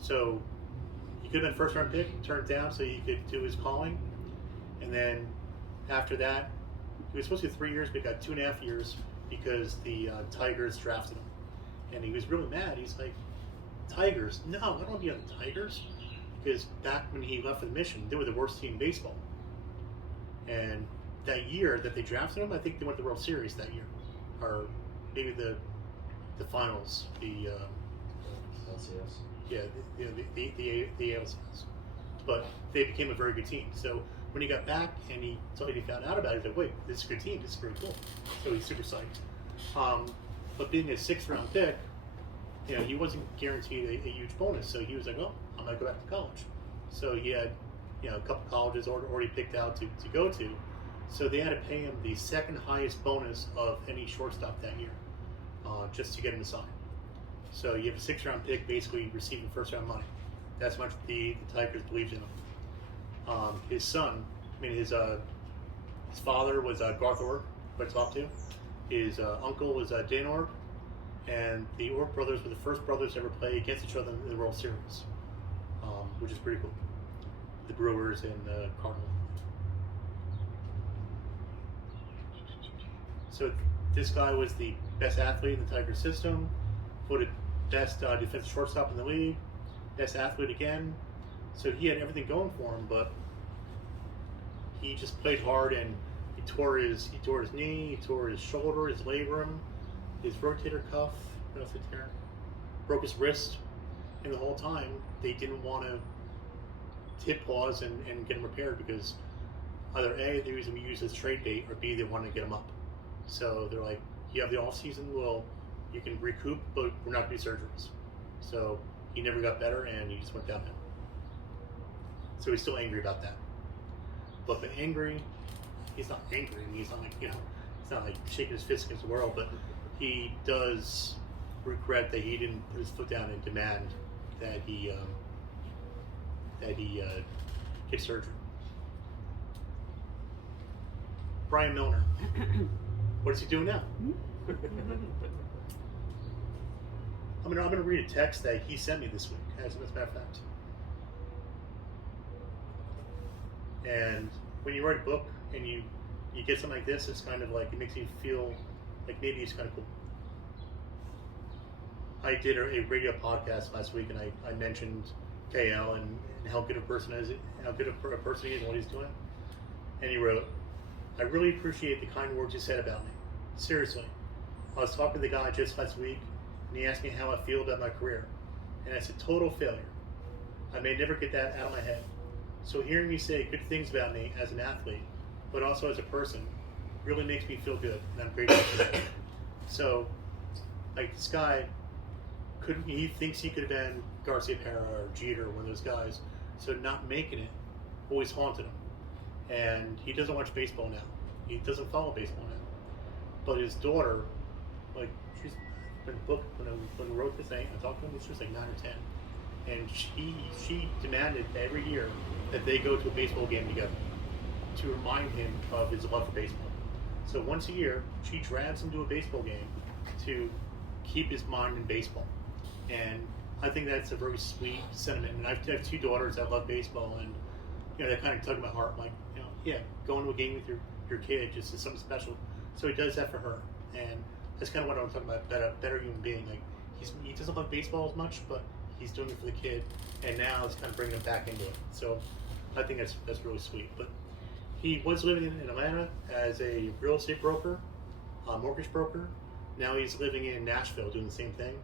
So he could have been first round pick, turned down so he could do his calling. And then after that, he was supposed to get 3 years, but he got 2.5 years because the Tigers drafted him. And he was really mad. He's like, Tigers? No, I don't want to be on the Tigers. Because back when he left for the mission, they were the worst team in baseball. And that year that they drafted him, I think they went to the World Series that year. Or maybe the finals. The LCS. Yeah, the ALCS. But they became a very good team. So when he got back and he found out about it, he was like, wait, this is a good team. This is pretty cool. So he's super psyched. But being a 6th round pick, he wasn't guaranteed a huge bonus. So he was like, oh, I might go back to college. So he had, a couple colleges already picked out to go to. So they had to pay him the 2nd highest bonus of any shortstop that year, just to get him to sign. So you have a 6th round pick basically receiving 1st round money. That's how much the Tigers believed in him. His son, his father was Garth Org, who I talked to. His uncle was Dan Org. And the Org brothers were the first brothers to ever play against each other in the World Series, which is pretty cool. The Brewers and the Cardinals. So this guy was the best athlete in the Tiger system, voted best defensive shortstop in the league, best athlete again. So he had everything going for him, but he just played hard and he tore his knee, he tore his shoulder, his labrum, his rotator cuff, what else did he tear? Broke his wrist, and the whole time they didn't want to hit pause and get him repaired because either A, they're using me as trade bait, or B, they want to get him up. So they're like, you have the off season, well, you can recoup, but we're not going to do surgeries. So he never got better, and he just went downhill. So he's still angry about that. But angry, he's not angry. He's not like, he's not like shaking his fist against the world, but he does regret that he didn't put his foot down and demand that he get surgery. Brian Milner. What is he doing now? I'm gonna read a text that he sent me this week, as a matter of fact. And when you write a book and you get something like this, it's kind of like, it makes you feel like maybe it's kind of cool. I did a radio podcast last week, and I mentioned KL and how good a person is, how good a person he is, and what he's doing. And he wrote, "I really appreciate the kind words you said about me. Seriously, I was talking to the guy just last week, and he asked me how I feel about my career, and I said total failure. I may never get that out of my head. So hearing you say good things about me as an athlete, but also as a person, really makes me feel good, and I'm grateful for that." So, like, this guy he thinks he could have been Garcia Parra or Jeter, one of those guys. So not making it always haunted him. And he doesn't watch baseball now. He doesn't follow baseball now. But his daughter, like, she's in the book when we wrote this thing, I talked to him, she was like 9 or 10. And she demanded every year that they go to a baseball game together to remind him of his love for baseball. So once a year, she drags him to a baseball game to keep his mind in baseball. And I think that's a very sweet sentiment. And I have 2 daughters that love baseball, and that kind of tugged my heart. Like, going to a game with your kid just is something special. So he does that for her, and that's kind of what I'm talking about. A better human being. Like, he doesn't love baseball as much, but he's doing it for the kid, and now it's kind of bringing him back into it. So I think that's really sweet. But he was living in Atlanta as a real estate broker, mortgage broker. Now he's living in Nashville doing the same thing,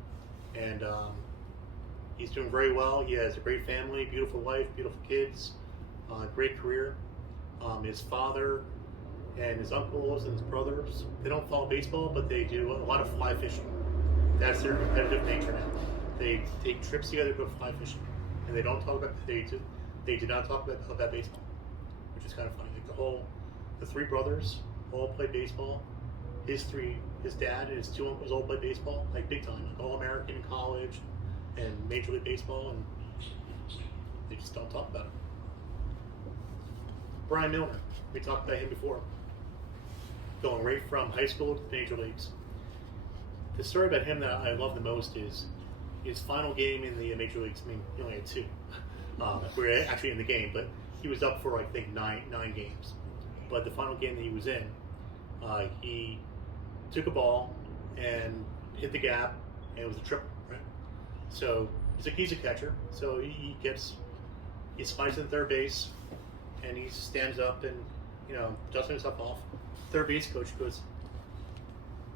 and he's doing very well. He has a great family, beautiful wife, beautiful kids, great career. His father and his uncles and his brothers, they don't follow baseball, but they do a lot of fly fishing. That's their competitive nature now. They take trips together to go fly fishing, and they don't talk about they do not talk about baseball, which is kind of funny. Like the 3 brothers all play baseball. His dad and his 2 uncles all play baseball, like big time, like All-American in college and Major League Baseball, and they just don't talk about it. Brian Milner, we talked about him before, going right from high school to the major leagues. The story about him that I love the most is his final game in the major leagues. I mean, he only had 2. We were actually in the game, but he was up for, I think, nine games. But the final game that he was in, he took a ball and hit the gap, and it was a triple, right? So he's a catcher, so he slides in third base, and he stands up and dusting himself off. Third base coach goes,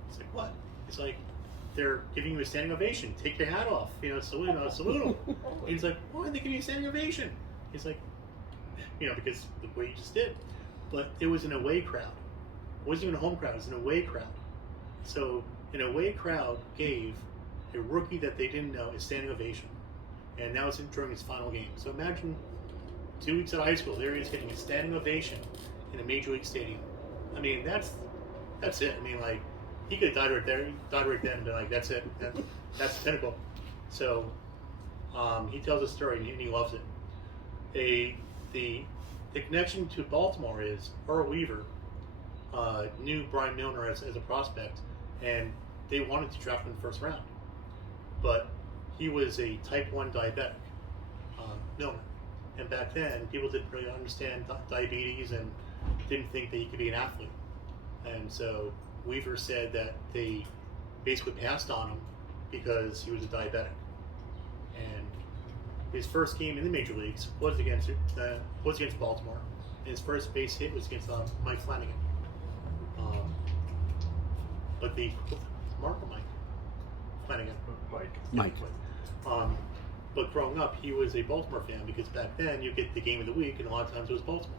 "It's like, what?" He's like, "They're giving you a standing ovation. Take your hat off. Salute them." And he's like, "Why are they giving you a standing ovation?" He's like, because the way you just did. But it was an away crowd. It wasn't even a home crowd. It was an away crowd. So an away crowd gave a rookie that they didn't know a standing ovation, and that was during his final game. So imagine 2 weeks out of high school, there he is getting a standing ovation in a major league stadium. I mean, that's it. I mean, like, he could have died right there. He died right then and been like, that's it. That's the pinnacle. So he tells a story, and he loves it. The connection to Baltimore is Earl Weaver knew Brian Milner as a prospect, and they wanted to draft him in the first round. But he was a type 1 diabetic, Milner. And back then, people didn't really understand diabetes and didn't think that he could be an athlete. And so Weaver said that they basically passed on him because he was a diabetic. And his first game in the major leagues was against Baltimore. And his first base hit was against Mike Flanagan. But Mike Flanagan. Mike. But growing up, he was a Baltimore fan because back then you get the game of the week, and a lot of times it was Baltimore.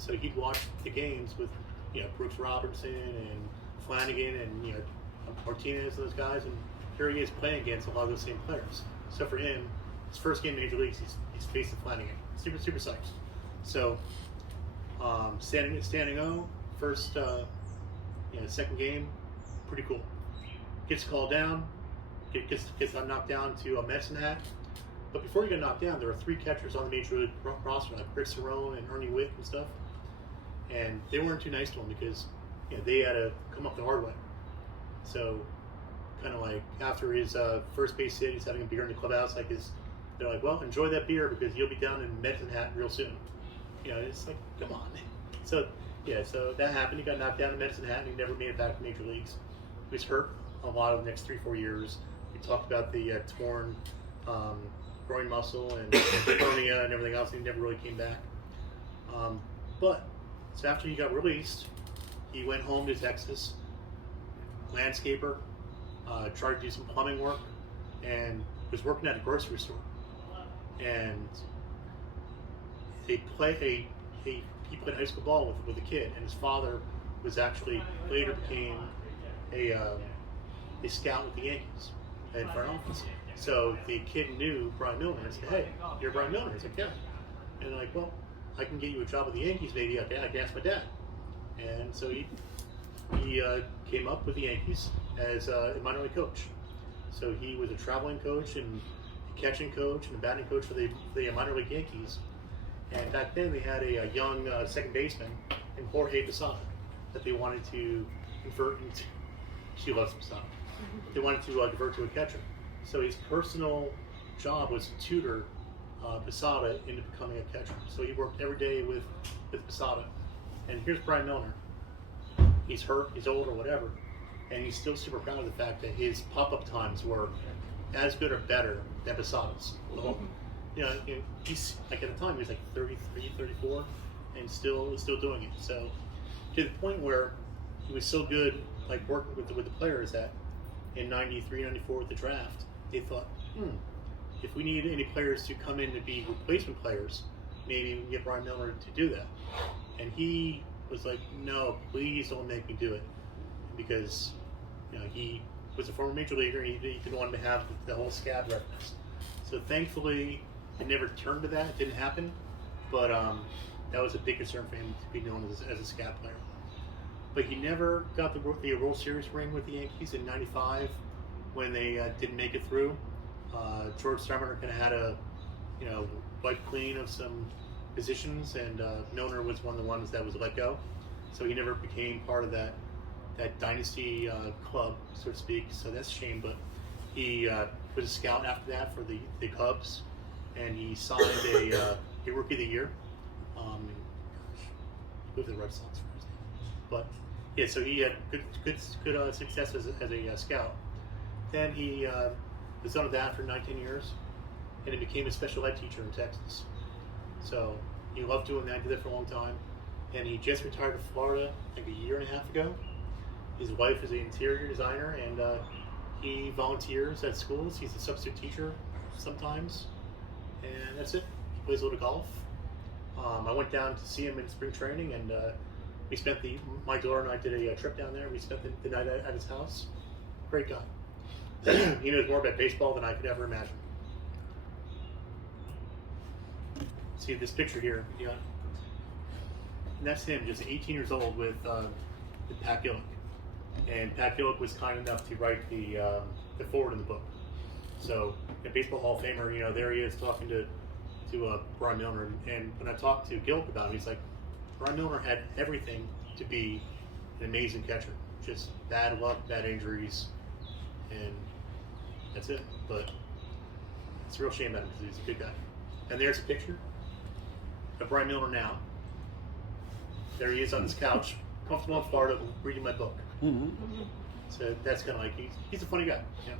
So he'd watch the games with, Brooks Robertson and Flanagan and Martinez and those guys, and here he is playing against a lot of those same players. So for him, his first game in Major Leagues, he's facing Flanagan. Super psyched. So standing O, first second game, pretty cool. Gets called down, gets knocked down to a medicine hat. But before he got knocked down, there were 3 catchers on the Major League roster, like Rick Cerrone and Ernie Witt and stuff. And they weren't too nice to him because they had to come up the hard way. So kind of like after his first base hit, he's having a beer in the clubhouse. They're like, well, enjoy that beer because you'll be down in medicine hat real soon. It's like, come on. So that happened. He got knocked down in medicine hat, and he never made it back to Major Leagues. He was hurt a lot of the next 3-4 years. We talked about the torn groin muscle and hernia and everything else, and he never really came back. So after he got released, he went home to Texas, landscaper, tried to do some plumbing work, and was working at a grocery store. And he played high school ball with a kid, and his father was actually later became a scout with the Yankees in front office. So the kid knew Brian Milner and said, "Hey, you're Brian Milner." He's like, "Yeah." And like, "Well, I can get you a job with the Yankees, maybe. I can ask my dad." And so he came up with the Yankees as a minor league coach. So he was a traveling coach and a catching coach and a batting coach for the minor league Yankees. And back then they had a young second baseman named Jorge Posada that they wanted to convert into. She loves Posada. They wanted to convert to a catcher. So his personal job was to tutor Posada into becoming a catcher. So he worked every day with Posada. And here's Brian Milner. He's hurt, he's old or whatever, and he's still super proud of the fact that his pop-up times were as good or better than Posada's. He's like at the time he was like 33, 34, and still doing it. So to the point where he was so good, like working with the players, that in 93, 94 with the draft, they thought, if we need any players to come in to be replacement players, maybe we can get Brian Milner to do that. And he was like, no, please don't make me do it, because he was a former major leaguer and he didn't want to have the whole scab reference. So thankfully, it never turned to that. It didn't happen, but that was a big concern for him to be known as a scab player. But he never got the World Series ring with the Yankees in '95 when they didn't make it through. George Steinbrenner kind of had a wipe clean of some positions, and Milner was one of the ones that was let go. So he never became part of that dynasty club, so to speak. So that's a shame. But he was a scout after that for the Cubs, and he signed a Rookie of the Year. He moved to the Red Sox for his name. But yeah, so he had good success as a scout. Then he was on that for 19 years, and he became a special ed teacher in Texas. So he loved doing that. Did that for a long time, and he just retired to Florida like a year and a half ago. His wife is an interior designer, and he volunteers at schools. He's a substitute teacher sometimes, and that's it. He plays a little golf. I went down to see him in spring training, and we spent my daughter and I did a trip down there. We spent the night at his house. Great guy. He knows more about baseball than I could ever imagine. See this picture here, and that's him, just 18 years old with Pat Gillick. And Pat Gillick was kind enough to write the forward in the book. So, a Baseball Hall of Famer, there he is talking to Brian Milner. And when I talked to Gillick about him, he's like, Brian Milner had everything to be an amazing catcher. Just bad luck, bad injuries, and that's it. But it's a real shame about him because he's a good guy. And there's a picture of Brian Milner now. There he is on his couch, comfortable in Florida, reading my book. Mm-hmm. So that's kind of like, he's a funny guy. Yeah.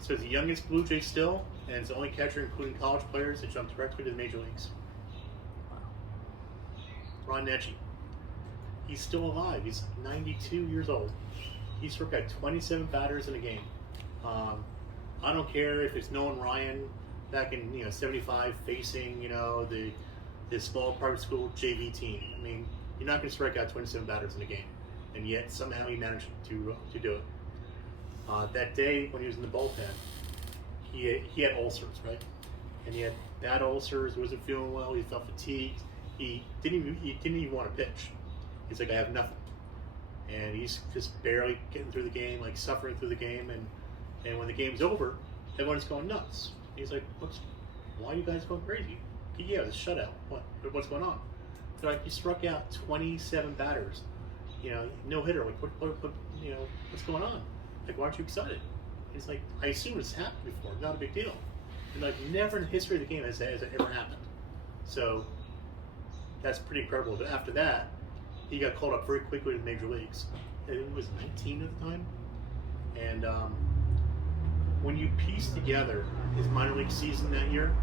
So he's the youngest Blue Jay still, and it's the only catcher, including college players, that jumped directly to the major leagues. Ron Netchie. He's still alive. He's 92 years old. He struck out 27 batters in a game. I don't care if it's Nolan Ryan back in 75 facing the this small private school JV team. I mean, you're not going to strike out 27 batters in a game, and yet somehow he managed to do it. That day when he was in the bullpen, he had ulcers, right? And he had bad ulcers. He wasn't feeling well. He felt fatigued. He didn't even want to pitch. He's like, I have nothing, and he's just barely getting through the game, like suffering through the game. And when the game's over, everyone's going nuts. He's like, why are you guys going crazy? Yeah, it was a shutout. What's going on? They're like, you struck out 27 batters. No hitter. Like, what's going on? Like, why aren't you excited? He's like, I assume it's happened before. Not a big deal. And like, never in the history of the game has it ever happened. So that's pretty incredible. But after that, he got called up very quickly to the major leagues. And he was 19 at the time. And when you piece together his minor league season that year,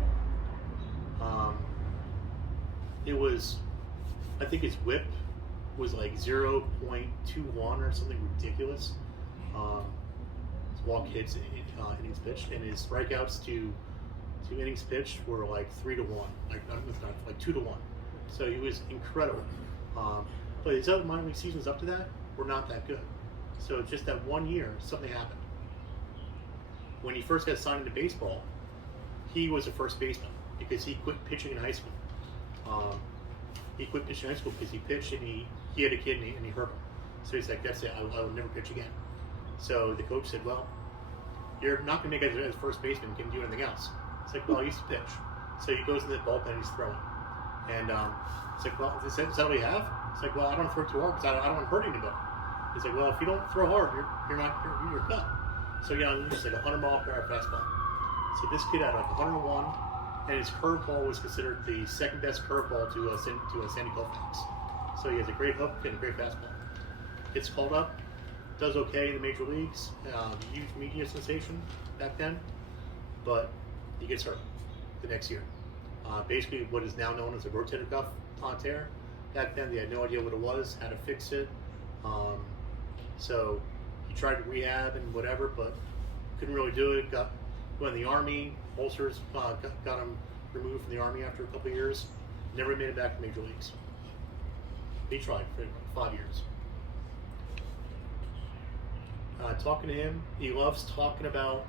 it was, I think his WHIP was like 0.21 or something ridiculous. His walk hits, innings pitched, and his strikeouts to innings pitched were like 3-1, like 2-1. So he was incredible. But his other minor league seasons up to that were not that good. So just that 1 year, something happened. When he first got signed into baseball, he was a first baseman because he quit pitching in high school. He quit pitching in high school because he pitched and he had a kid and he hurt him. So he's like, that's it, I will never pitch again. So the coach said, well, you're not going to make it as first baseman, you can do anything else. It's like, well, I used to pitch. So he goes in the bullpen and he's throwing. And it's like, well, is that what you have? It's like, well, I don't throw too hard because I don't want to hurt anybody. He's like, well, if you don't throw hard, you're cut. So just like 100-mile-per-hour fastball. So this kid had like 101, and his curveball was considered the second best curveball to Sandy Koufax. So he has a great hook and a great fastball. Gets called up, does okay in the major leagues, huge media sensation back then, but he gets hurt the next year. Basically, what is now known as a rotator cuff tear. Back then, they had no idea what it was, how to fix it. So he tried to rehab and whatever, but couldn't really do it. Went in the Army. Ulcers got him removed from the Army after a couple of years. Never made it back to major leagues. He tried for 5 years. Talking to him, he loves talking about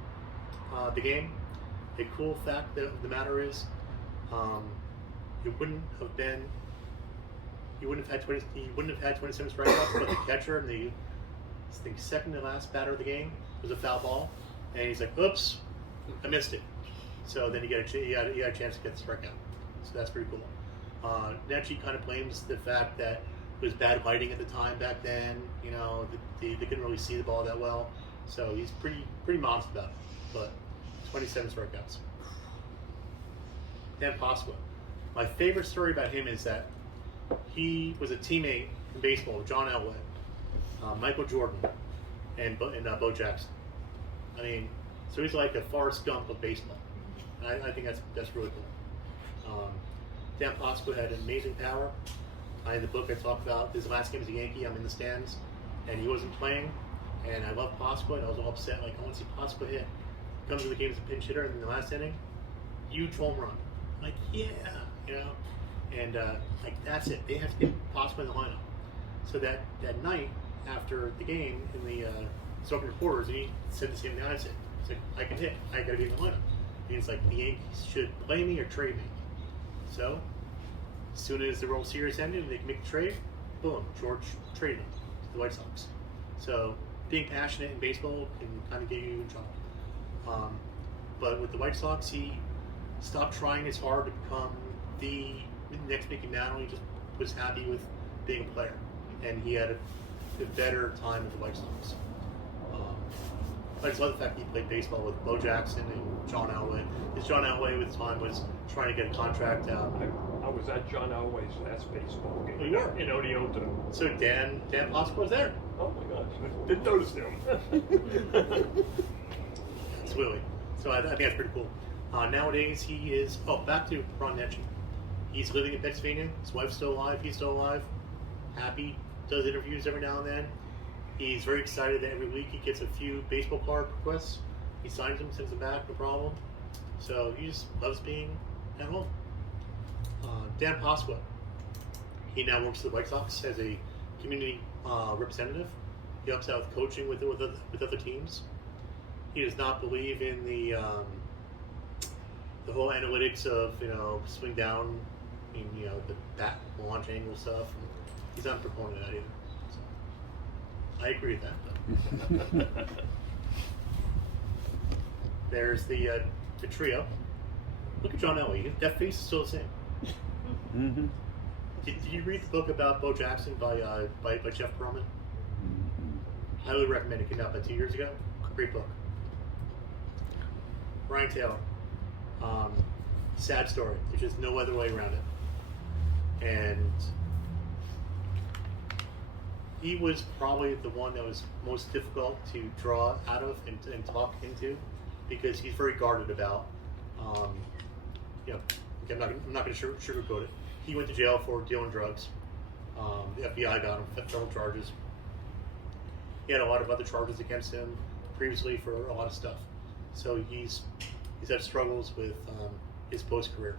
the game. A cool fact of the matter is, he wouldn't have had 27 strikeouts, but the catcher in the second to last batter of the game was a foul ball, and he's like, "Oops, I missed it." So then he had a chance to get the strikeout. So that's pretty cool. Netchi kind of blames the fact that it was bad lighting at the time back then. They couldn't really see the ball that well, so he's pretty modest about it. But 27 strikeouts. Dan Pasqua. My favorite story about him is that he was a teammate in baseball with John Elway, Michael Jordan, and Bo Jackson. I mean, so he's like a Forrest Gump of baseball. And I think that's really cool. Dan Pasqua had amazing power. In the book I talk about his last game as a Yankee. I'm in the stands, and he wasn't playing. And I love Pasqua, and I was all upset. Like, I want to see Pasqua hit. Comes to the game as a pinch hitter, and in the last inning, huge home run. Like, yeah, and like that's it. They have to get Pasqua in the lineup. So that night after the game, in the Soaking reporters, he said the same thing I said. He's like, I can hit. I got to be in the lineup. And he's like, the Yankees should play me or trade me. So as soon as the World Series ended and they can make a trade, boom, George traded him to the White Sox. So being passionate in baseball can kind of get you in trouble. But with the White Sox, he stopped trying as hard to become the next Mickey Mantle. He just was happy with being a player, and he had a better time with the White Sox. I just love the fact he played baseball with Bo Jackson and John Elway. Because John Elway at the time was trying to get a contract out. I was at John Elway's last baseball game. Oh, you were? In Oneonta. So Dan Pasqua was there. Oh my gosh, I didn't notice him. Absolutely. So I think that's pretty cool. Nowadays he is, back to Ron Netchi. He's living in Pennsylvania. His wife's still alive. He's still alive. Happy. Does interviews every now and then. He's very excited that every week he gets a few baseball card requests. He signs them, sends them back, no problem. So he just loves being at home. Dan Pasqua. He now works for the White Sox as a community representative. He helps out with coaching with other teams. He does not believe in the whole analytics of swing down, and the bat launch angle stuff. He's not a proponent of that either. So, I agree with that. There's the trio. Look at John Elway. That face is still the same. Mm-hmm. Did you read the book about Bo Jackson by Jeff Pearlman? Highly recommend it. Came out about 2 years ago. Great book. Brian Taylor. Sad story. There's just no other way around it. And he was probably the one that was most difficult to draw out of and talk into, because he's very guarded about. I'm not going to sugarcoat it. He went to jail for dealing drugs. The FBI got him federal charges. He had a lot of other charges against him previously for a lot of stuff. So he's had struggles with his post-career.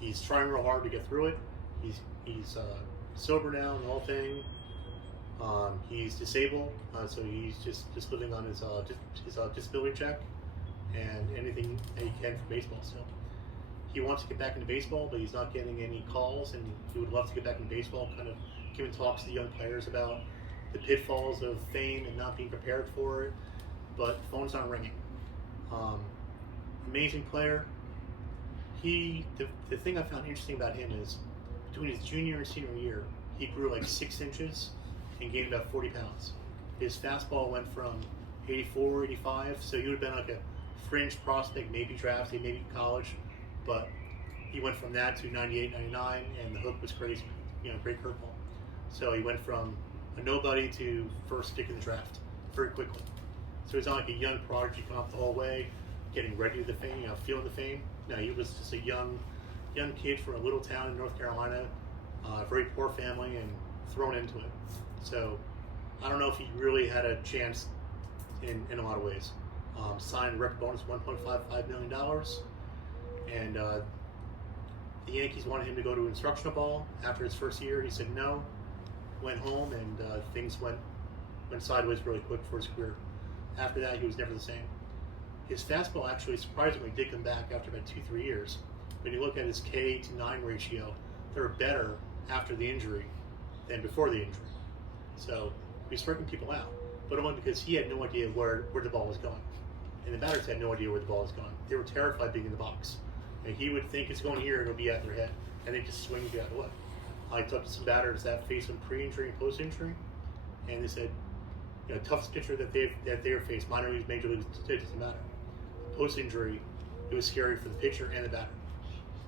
He's trying real hard to get through it. He's sober now and the whole thing. He's disabled, so he's just living on his disability check and anything that he can for baseball still. He wants to get back into baseball, but he's not getting any calls, and he would love to get back into baseball, kind of giving talks to young players about the pitfalls of fame and not being prepared for it, but the phone's not ringing. Amazing player. The thing I found interesting about him is between his junior and senior year, he grew like 6 inches and gained about 40 pounds. His fastball went from 84, 85, so he would have been like a fringe prospect, maybe drafted, maybe college, but he went from that to 98, 99, and the hook was crazy, great curveball. So he went from a nobody to first pick in the draft very quickly. So he's not like a young prodigy coming up the whole way, getting ready to the fame, feeling the fame. No, he was just a young kid from a little town in North Carolina, very poor family, and thrown into it. So I don't know if he really had a chance in a lot of ways. Signed record bonus $1.55 million, and the Yankees wanted him to go to instructional ball after his first year. He said no, went home, and things went sideways really quick for his career. After that, he was never the same. His fastball actually surprisingly did come back after about 2-3 years. When you look at his K to 9 ratio, they're better after the injury than before the injury. So he's striking people out, but only because he had no idea where the ball was going. And the batters had no idea where the ball was going. They were terrified being in the box. And he would think it's going here and it'll be at their head, and they just swing the other way. I talked to some batters that faced him pre-injury and post-injury, and they said, toughest pitcher that they've faced, minor leagues, major leagues, it doesn't matter. Post-injury, it was scary for the pitcher and the batter.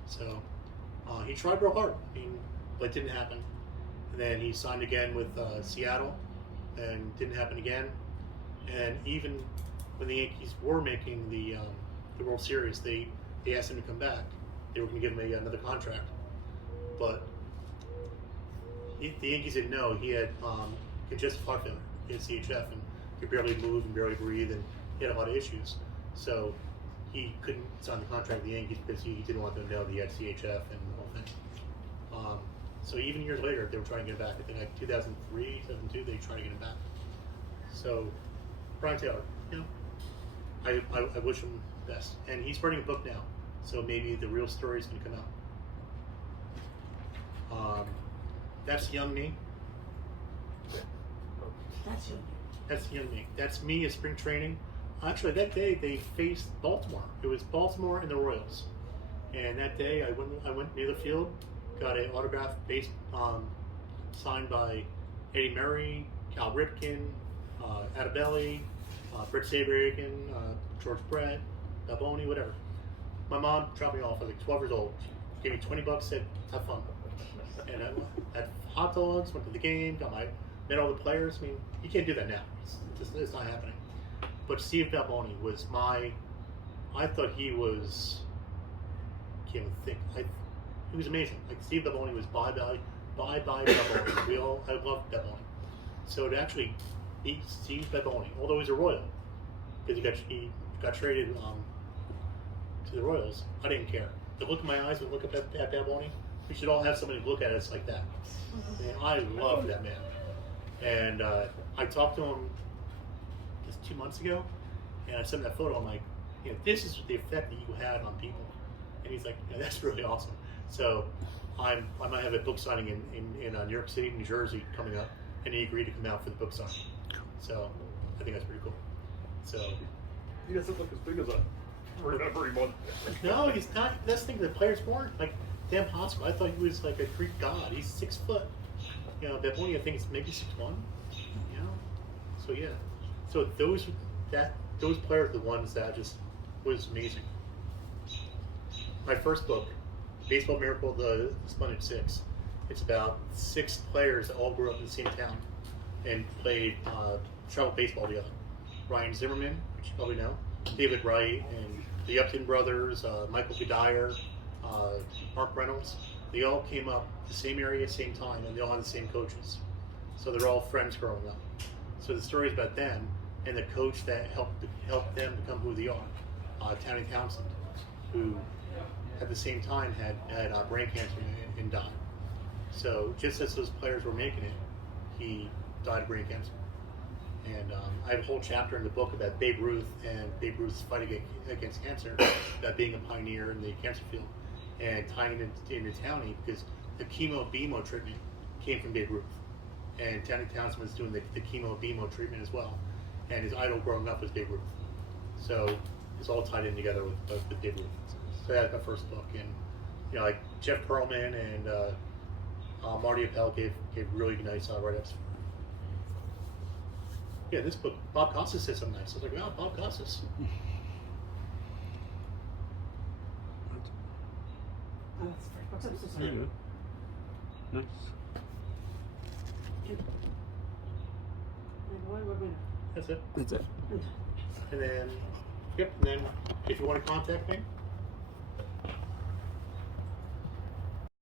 So he tried real hard, but it didn't happen. And then he signed again with Seattle, and didn't happen again. And even when the Yankees were making the World Series, they asked him to come back. They were going to give him another contract, but the Yankees didn't know he had congestive heart failure. He had CHF and could barely move and barely breathe, and he had a lot of issues. So he couldn't sign the contract with the Yankees because he didn't want them to know that he had CHF and the whole thing. So even years later, they were trying to get him back. I think like 2003, 2002, they tried to get him back. So Brian Taylor, I wish him the best. And he's writing a book now, so maybe the real story is going to come out. That's young me. That's young me. That's me at spring training. Actually, that day they faced Baltimore. It was Baltimore and the Orioles. And that day I went near the field, got an autographed base signed by Eddie Murray, Cal Ripken, Adabelli, Brett Saberhagen, George Brett, Balboni, whatever. My mom dropped me off. I was like 12 years old. She gave me $20, said, have fun. And I had hot dogs, went to the game, met all the players. You can't do that now. It's not happening. But Steve Balboni was I thought he was, can't even think. He was amazing. Like Steve Balboni was bye Balboni. I loved Balboni. So to actually beat Steve Balboni, although he's a Royal, because he got traded to the Royals, I didn't care. the look in my eyes when I look up at that morning. We should all have somebody look at us like that. And I love that man. And I talked to him just 2 months ago, and I sent him that photo. I'm like, this is the effect that you had on people. And he's like, that's really awesome. So I might have a book signing in New York City, New Jersey coming up, and he agreed to come out for the book signing. So I think that's pretty cool. So He doesn't look as big as I remember him on. no, he's not. That's the thing. The players weren't like Dan Hospital. I thought he was like a Greek god. He's 6 foot. Beboni, I think it's maybe 6'1". So yeah. So those players are the ones that just was amazing. My first book, Baseball Miracle, the Splendid Six. It's about 6 players that all grew up in the same town and played travel baseball together. Ryan Zimmerman, which you probably know, David Wright, and the Upton brothers, Michael Goodire, Mark Reynolds. They all came up the same area, same time, and they all had the same coaches. So they're all friends growing up. So the story is about them and the coach that helped them become who they are, Townie Townsend, who at the same time had brain cancer and died. So just as those players were making it, he died of brain cancer. And I have a whole chapter in the book about Babe Ruth and Babe Ruth's fight against cancer, about being a pioneer in the cancer field, and tying it into Townie because the chemo-BMO treatment came from Babe Ruth. And Townie Townsend was doing the chemo-BMO treatment as well. And his idol growing up was Babe Ruth. So it's all tied in together with Babe Ruth. So that's my first book. And like Jeff Pearlman and Marty Appel gave really nice write-ups. Yeah, this book, Bob Costas said something nice. I was like, wow, Bob Costas. Nice. That's it. That's it. And then, and then if you want to contact me,